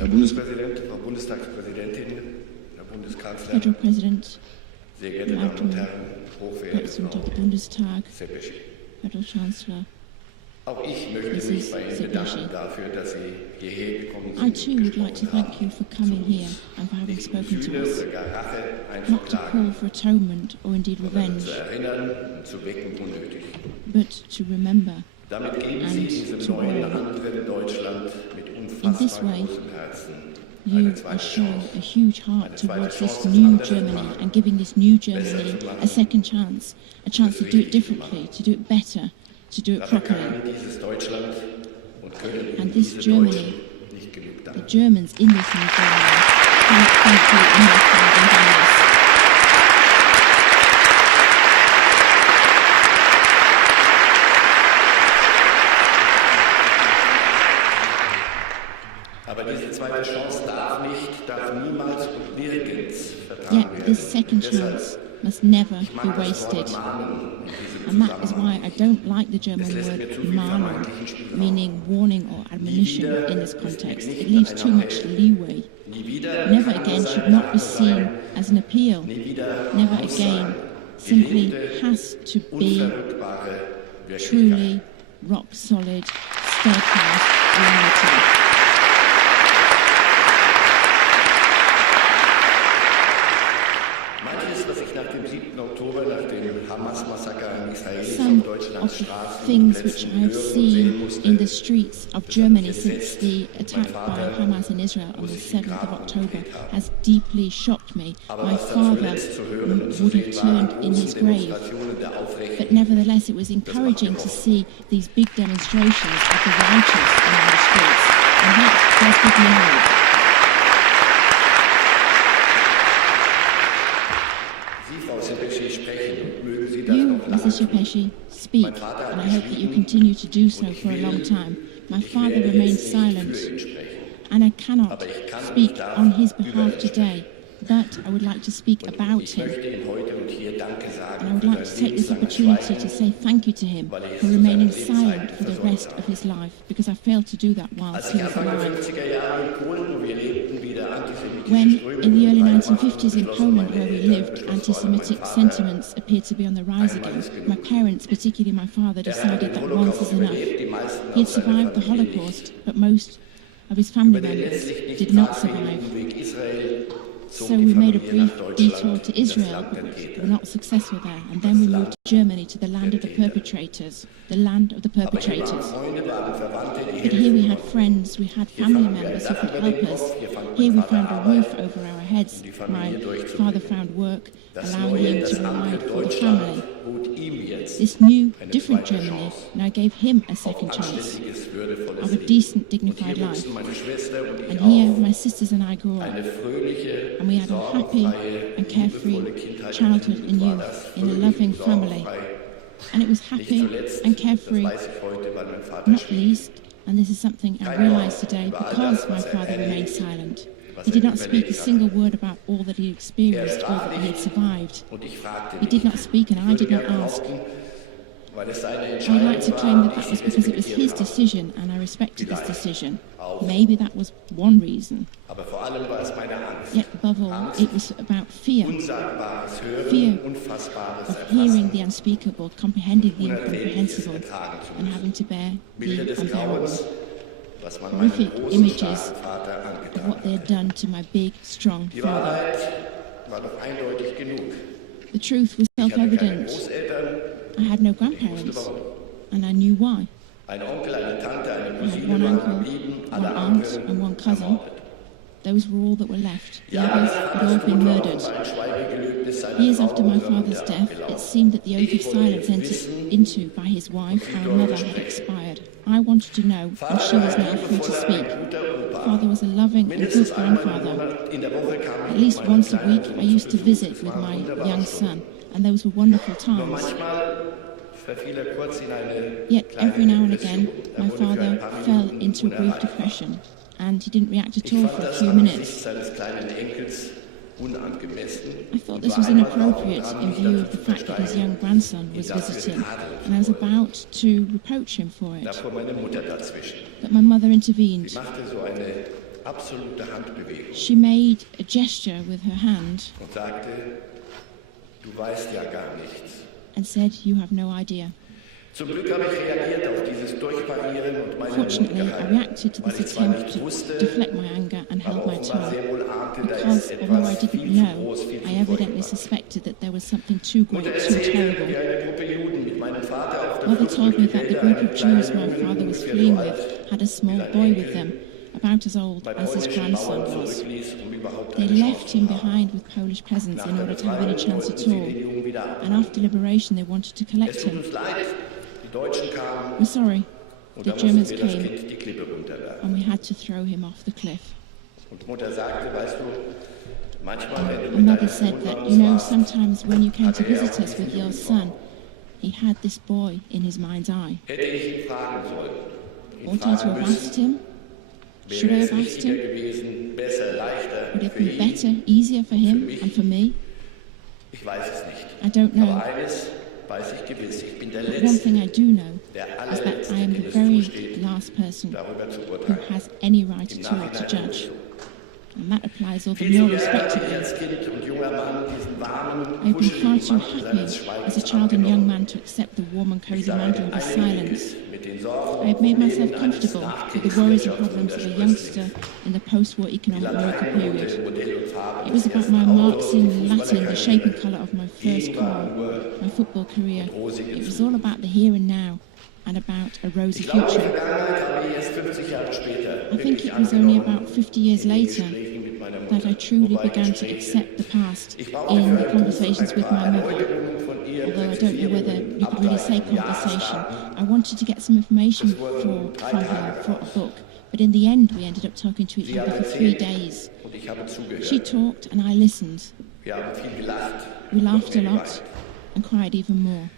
Herr Bundespräsident, Frau Bundestagspräsidentin, Herr Bundeskanzler, Federal President, sehr geehrte Damen und Herren, hochverehrte President of the Frau Bundestag, Szepesi. Federal Chancellor. Auch ich möchte mich bei Ihnen bedanken dafür, dass Sie hierher gekommen I sind too und would like to gesprochen thank you for coming here and for having nicht spoken to Sühne us. oder gar Rache Not to call einzuklagen, for atonement or indeed sondern revenge, zu erinnern und zu wecken, wo nötig. but to remember. Damit geben Sie And diesem to neuen warn. anderen Deutschland mit In this unfassbar way, großem Herzen You eine are zweite showing Chance. a huge heart Eine zweite towards this Chance, es new anders zu Germany machen, and giving this new besser Germany zu machen, a second chance to do it differently, to do it better, to do it Dafür properly. kann Ihnen dieses Deutschland und können Ihnen And this diese Germany, Deutschen nicht genug The danken. Germans in this new Germany cannot thank you enough for having done this. Aber diese zweite Chance darf niemals und nirgends vertan Yet werden. this second chance must never Ich be mag das wasted. Wort Mahnen in diesem And that is why Zusammenhang. I don't like the German Es lässt mir word zu viel Mahnung, vermeintlichen Spielraum. meaning warning or admonition wieder in this ist context. nicht It leaves too ein much Appell. leeway. Nie wieder Never kann again es should sein, not be darf es sein, seen as an appeal. nie wieder Never muss again sein. simply Gelebte, has to be unverrückbare Wirklichkeit. truly rock solid, steadfast reality. Manches, was ich nach dem 7. Oktober, nach dem Hamas-Massaker an Israelis Some auf Deutschlands of the Straßen things und which Plätzen I have hören und seen sehen musste, in the streets of das Germany hat mich since entsetzt. the Mein attack by Vater Hamas in Israel on muss the sich im 7th of Graben October umgedreht haben. has deeply shocked me. Aber My was dann father zuletzt zu hören und zu would sehen have waren, turned in großen his grave. Demonstrationen der But Aufrechten, nevertheless, it was encouraging to see these big demonstrations of the righteous around the streets. And that does give me hope. Sie, Frau Szepesi, sprechen und mögen Sie das You, noch lange Mrs. tun. Szepesi, speak, and I hope that you continue to do so for a long time. My father Ich werde remained jetzt nicht silent, für ihn sprechen. and I cannot Aber ich kann speak und darf on his über behalf ihn today, but I would like to speak Und about ich him. möchte Ihnen heute und hier Danke sagen And I would für like to sein take this lebenslanges opportunity to Schweigen. say thank you to him weil er es for zu remaining seinen silent Lebzeiten for the versäumt rest hat. of his life, because I failed to do that whilst Als he ich was Anfang der alive. 50er Jahre in Polen, wo wir lebten, wieder antisemitische When, Strömungen in the early breit machten, 1950s in beschlossen Poland, meine where we Eltern, lived, beschloss vor allem mein anti-Semitic Vater, sentiments appeared to be on the rise einmal again. ist genug. My parents, particularly my father, Er hat decided den that once Holocaust is enough. überlebt, die meisten He had aus seiner survived the Familie nicht. Holocaust, but most of his family Über den members letztlich nicht did not tragfähigen survive. Umweg Israel zog So die we made a Familie brief nach Deutschland, detour to in das Israel, Land der but we Täter. were not successful there. And then we moved to Germany, to the land of the perpetrators, the land of the Aber hier waren perpetrators. Freunde, waren Verwandte, die But here we helfen had konnten. friends, we had Hier family fanden wir ein members who Dach could über den help us. Kopf, hier fand Here mein we Vater found a Arbeit, roof over our heads. um die My Familie durchzubringen. father found work, Das allowing neue, him to das provide andere for the Deutschland family. bot ihm jetzt This new, eine different zweite Germany Chance now gave him a auf second chance anständiges, würdevolles of a Leben. decent, Und dignified hier life. wuchsen meine Schwester und ich And here, auf. my sisters and I grew up. Eine fröhliche, And we had a happy sorgenfreie, and carefree liebevolle Kindheit childhood und and war youth das in a fröhlich loving und family. sorgenfrei. And it was Nicht happy zuletzt, and das carefree, weiß ich heute, weil mein Vater not schwieg. least, and this is something I Keiner realize today, über all because das, my was father erlebt, remained silent. was He did not überlebt speak a hatte. single word about all that he experienced, all that he had nicht survived. und ich fragte He nicht. did not speak, and Ich I würde did not gerne ask. behaupten, weil es seine I'd Entscheidung like to war claim und that ich that was sie because it was respektiert his habe. decision, and I respected his Vielleicht decision. auch. Maybe that was one reason. Aber vor allem war es meine Angst. Yet above all, Angst, it was about fear Unsagbares Hören, Fear Unfassbares of hearing Erfassen, the unspeakable, comprehending the Unerträgliches incomprehensible, ertragen zu and müssen. having to bear Bilder the des unbearable. Grauens, was man meinem Horrific großen, images starken Vater of angetan what they hat. had done to my big, strong Die father. Wahrheit war doch eindeutig genug. The truth was Ich hatte keine self-evident. Großeltern, I had no ich wusste grandparents, warum. and I knew why. Ein Onkel, eine Tante, eine I had Cousine one waren uncle, geblieben, one alle aunt, anderen and one cousin. ermordet. Those were all that were left. The Jahre others nach had all das been Tod war murdered. offenbar ein Schweigegelübnis seiner Years Frau after my unserer father's Mutter death, it abgelaufen. seemed that the oath of Ich wollte silence entered wissen, into by his wife, our mother, had expired. I wanted to know, and she was now free to speak. Father was a loving and good Mindestens einmal im grandfather. Monat in der Woche kam ich At mit least meinem once a kleinen week, Sohn I used to zu visit Besuch. with Es waren my wunderbare young Stunden. son, and those were wonderful Nur times. manchmal verfiel er kurz in eine Yet kleine every now and Depression. again, Er my wurde für ein father paar fell Minuten into a brief unerreichbar. depression, and he didn't react at Ich all fand for a das few angesichts minutes. seines kleinen Enkels unangemessen. I thought und this war was einmal drauf und inappropriate dran, in mich view dazu of the zu fact that his versteigen, young grandson ihn was dafür visiting, tadeln and I was zu wollen. about to reproach him for Da it. fuhr meine Mutter dazwischen. But my mother Sie intervened. machte so eine absolute Handbewegung. She made a gesture with her hand Und sagte, du weißt ja gar nichts. And said, you have no idea. Zum Glück habe ich reagiert auf dieses Durchparieren und meinen Mund Fortunately, I gehalten, reacted to weil this ich zwar attempt nicht to wusste, deflect my anger and aber held my offenbar sehr tongue, wohl ahnte, da because ist although I etwas didn't viel zu know, groß, viel I zu evidently furchtbar. suspected that there was something too Und great, er too erzählte, terrible. wie eine Gruppe Juden mit meinem Vater auf der Mother Flucht told durch me die that the Wälder group einen of kleinen Jews my Jungen, father was ungefähr fleeing so with alt had a wie small sein boy with Enkel, them, about as old bei as his polnischen grandson Bauern was. zurückließ, überhaupt They eine left Chance him zu haben. behind with Polish peasants Nach in der order to have any Befreiung chance at wollten sie all. den Jungen wieder And abholen. after liberation, they wanted to collect Es tut him. uns leid, die Deutschen kamen We're sorry, und the da mussten Germans wir das came Kind die Klippe runterwerfen. and we had to throw him off the cliff. Und Mutter sagte, weißt du, manchmal, wenn du And mit Mother deinem said Sohn bei that, uns you know, warst, sometimes when you came to hatte er visit auch us with diesen your Jungen son, he had this boy in his mind's eye. hätte ich ihn fragen sollen. Ihn Ought I to fragen have asked müssen, him? Should I wäre es have asked richtiger him? gewesen, besser, leichter Would it für be ihn? better, easier for him mich? and for me? Ich weiß es nicht. I don't know. Aber eines weiß ich gewiss, ich bin der But one thing I Letzte, do know der is that allerletzte, I am dem the es very zusteht, last person darüber zu who urteilen. has any right Im at all to Nachhinein judge. so. And that applies all the Viel zu more gerne habe ich respectively. als Kind und junger Mann diesen warmen, I've been far kuscheligen too Mantel happy seines as a Schweigens child and young angenommen. man to accept the warm and Ich cozy sah mantle mit of his Einmütiges, silence. mit den Sorgen I have made und myself Problemen eines comfortable with the worries and problems of a youngster Nachkriegsgesellschaftswunderschlüsslings. in the post-war Die economic miracle period. Lateinnote, Modell und Farbe It was des about ersten my marks Autos, in die Latin, the shape and Fußballerkarriere. colour of my first car, my football career. rosige It was Zukunft. all about the here and now and about a rosy Ich glaube, die future. Vergangenheit habe ich erst 50 Jahre später I think wirklich it was only angenommen about 50 years in den later Gesprächen mit meiner that I Mutter. truly Wobei began to Gespräche, accept the past ich brauchte in für the ein conversations Buch with ein paar my mother. Erläuterungen von ihr, Although I don't know whether Präzisierungen, you could really say Ableitungen, conversation, Jahresdaten. I wanted to get some information Es wurden drei from Tage her for a gebraucht. book. But in the end, we ended up talking to each Sie hat other for 3 erzählt days. und ich habe zugehört. She talked and I listened. Wir haben viel gelacht, We noch laughed a mehr lot geweint. and cried even more.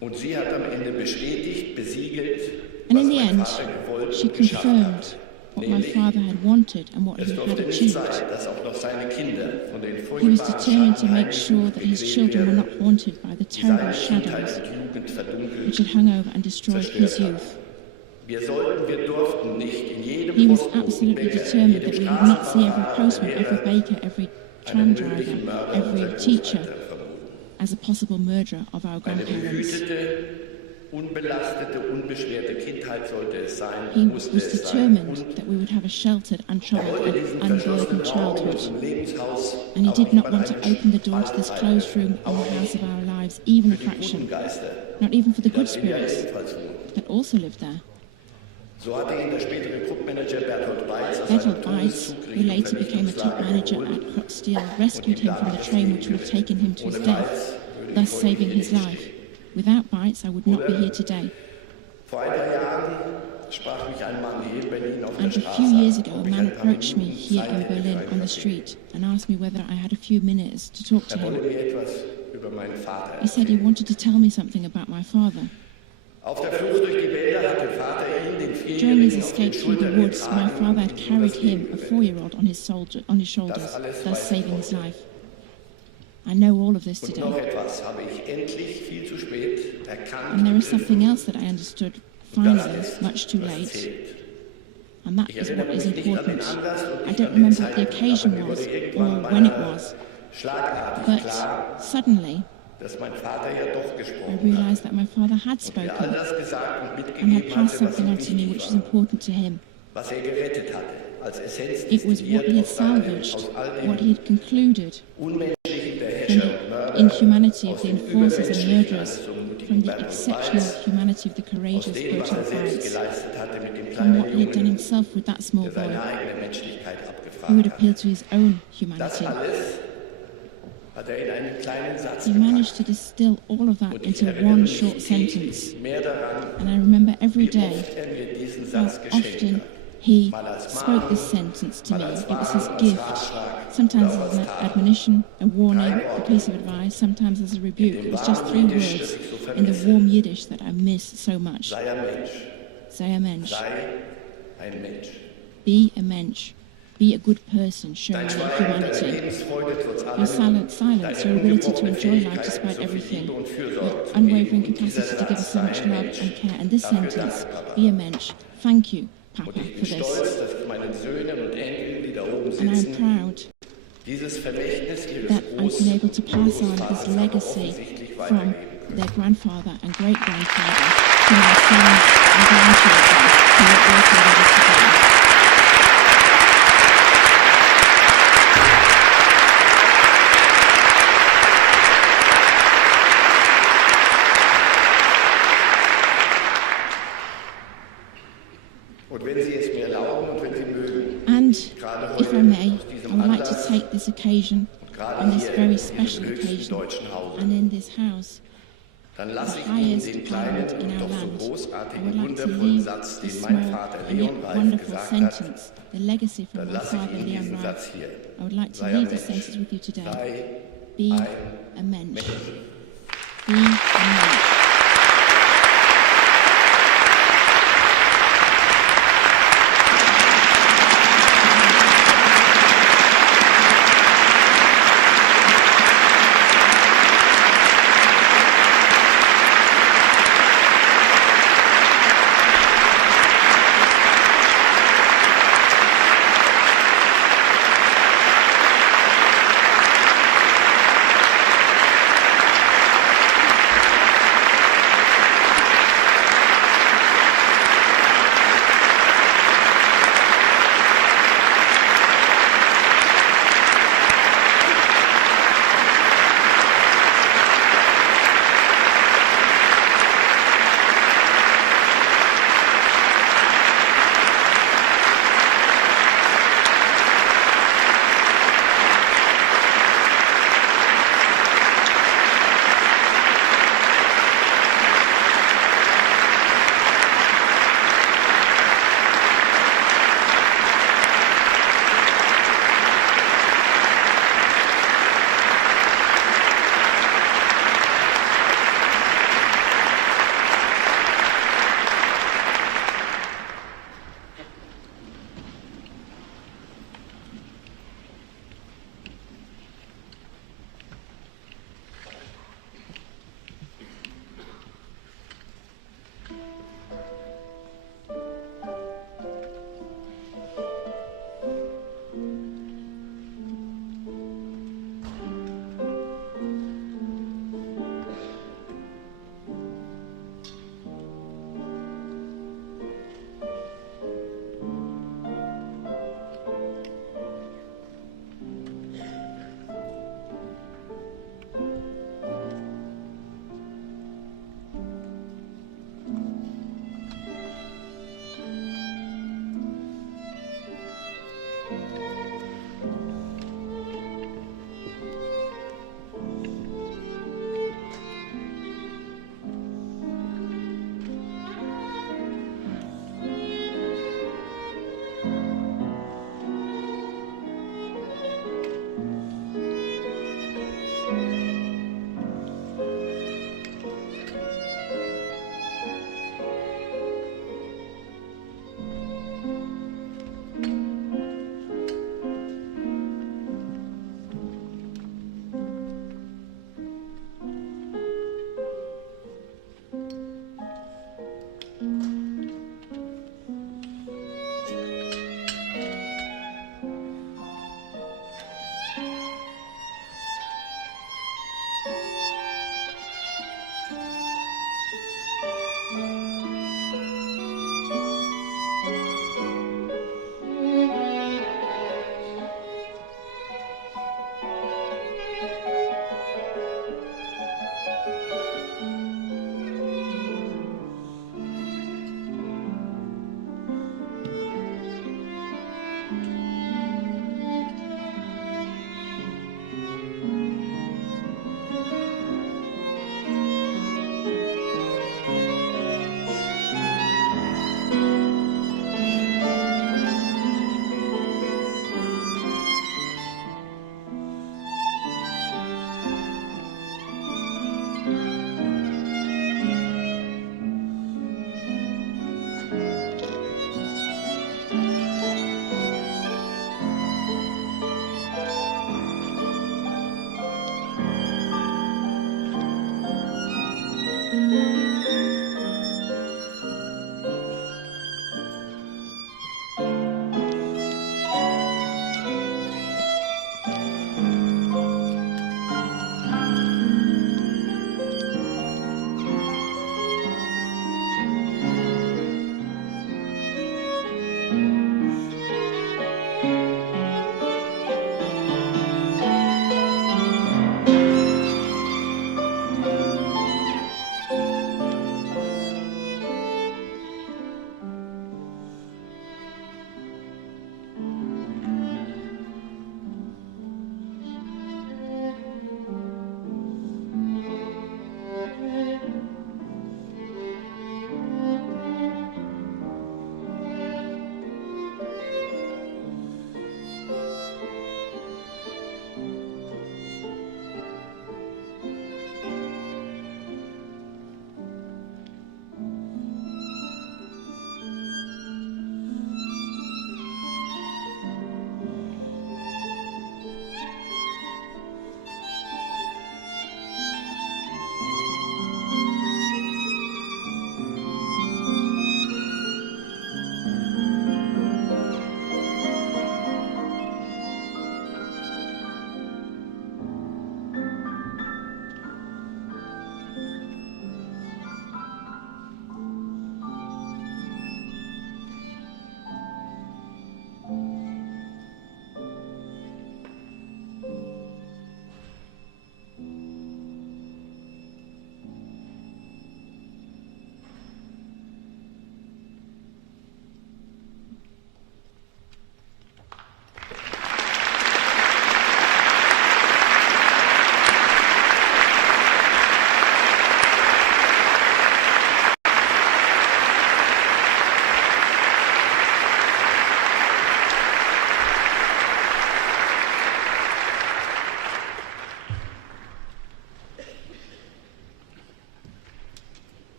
Und sie hat am Ende bestätigt, besiegelt, And was in the mein end, Vater gewollt she und geschafft confirmed hat. what my Nämlich, father had wanted and what es he had durfte nicht achieved. sein, dass auch noch seine Kinder von den He was furchtbaren determined to make Schattenheimnissen sure that his gequält children were werden, not haunted by the die terrible seine Kindheit shadows und Jugend verdunkelt. which had hung over and destroyed his Zerstört hat. youth. Wir durften nicht in jedem He was Postboten, absolutely Bäcker, determined jedem that we would not see every Straßenbahnsfahrer, postman, every Lehrer baker, every tram einen driver, möglichen Mörder every unserer teacher Großeltern vermuten. as a possible murderer of our Eine grandparents. behütete, unbelastete, unbeschwerte Kindheit sollte es sein, He musste was es sein. determined Und that we would have a sheltered, er untroubled, wollte diesen and verschlossenen unburdened Raum in childhood. unserem Lebenshaus And he auch did nicht not mal want to einen open the door to this Spalt closed room in auch the house nicht of our lives, even a für die fraction, guten Geister, not even for the die good das in ja spirits ebenfalls wohnten. that also lived there. So hatte ihn der spätere Gruppmanager Bertolt Weiz aus einer Bertolt Weiss, Todeszug who later became a top manager geholt. at Crot Steel, rescued him from the train which would have taken him to his death, thus saving his life. Without Weiss, I would not be here today. Vor ein paar Jahren sprach mich ein Mann hier in Berlin auf der And a Straße few years ago, an, a ob ich man ein paar approached me Minuten here Zeit in hätte Berlin für ein on the Gespräch. street and asked me whether I had a few minutes to talk to Er wolle him. mir etwas über meinen Vater He said he erzählen. wanted to tell me something about my father. Auf der Flucht durch die Wälder hat der Vater ihn, den During his Vierjährigen, auf den escape through the Schultern woods, my getragen father had und ihm carried das him, Leben a gerettet. 4-year-old, on his shoulders, Das alles thus weiß saving ich his heute. life. I know all of this Und today. noch etwas habe ich endlich viel zu spät erkannt And there und is something else that I understood finally, das ist, much too was late, zählt. and that Ich is erinnere what is mich nicht an den important. Anlass und I nicht don't an den remember what the Zeitpunkt, occasion aber mir was wurde or irgendwann when it beinahe was, schlagartig klar, but suddenly dass mein Vater ja doch I gesprochen hat. realized that my father had Mir all spoken das gesagt und and had mitgegeben passed hatte, was something ihm on to me wichtig which was war, important to him. was er gerettet hatte, als Essenz It was what he had salvaged, what he had concluded unmenschlichen from Beherrscher the und Mörder, inhumanity of aus the dem enforcers and übermenschlichen murderers, eines so mutigen from the Bertolt exceptional Weiss, humanity of the aus courageous dem, was er Bertolt selbst Weiss, geleistet hatte mit dem from kleinen what he had done Jungen, himself with that small der seine boy, eigene Menschlichkeit who would abgefragt appeal hat. to his own Das humanity. alles hat er in einen kleinen Satz He managed to gepackt. distill all of that Und ich into erinnere one mich short täglich sentence. mehr daran, And I remember every wie day oft er mir diesen how Satz geschenkt often hat. he Mal als spoke Mahnung, this sentence to mal me. als It was his Warnung, als gift, Ratschlag sometimes oder auch as an als Tat. admonition, a warning, Drei a Worte. piece of advice, sometimes as a rebuke. dem It was just warmen 3 Jiddisch, words das ich so in the vermisse. warm Yiddish that I miss so much. Sei ein Mensch. Sei ein Mensch. Sei ein Mensch. Be a mensch. Be a good person, showing Dein your Schweigen, deine humanity. Lebensfreude trotz Your allem, silence, deine your ability to ungebrochene enjoy life Fähigkeit, despite so viel everything, Liebe und your Fürsorge zu unwavering geben. Und dieser capacity to give us Satz, so sei much ein love Mensch. and care. And this Dafür sentence, danke, Papa. be a mensch. Thank you, Papa, Und ich for bin this. stolz, dass ich meinen Söhnen und Enkeln, die da oben And I'm sitzen, proud dieses Vermächtnis ihres that I've been able to pass on this legacy from their grandfather and great-grandfather to my sons and grandchildren who are also with us today. Und wenn Sie es mir erlauben und wenn Sie mögen, And gerade if heute I may, aus I diesem would like to Anlass, take this occasion, gerade on this hier very in special diesem höchsten occasion, deutschen Hause, and in this house, dann lasse ich the Ihnen highest den kleinen parliament in und our doch so land, I großartigen, would like to wundervollen leave Satz, this den mein small Vater and Leon yet Reif wonderful gesagt hat, sentence, the legacy from dann my lasse ich father Ihnen Leon diesen Reif. Satz hier. I would like to Sei ein leave this Mensch. sentence with you today. Sei Be ein a mensch. Mensch. Be a mensch.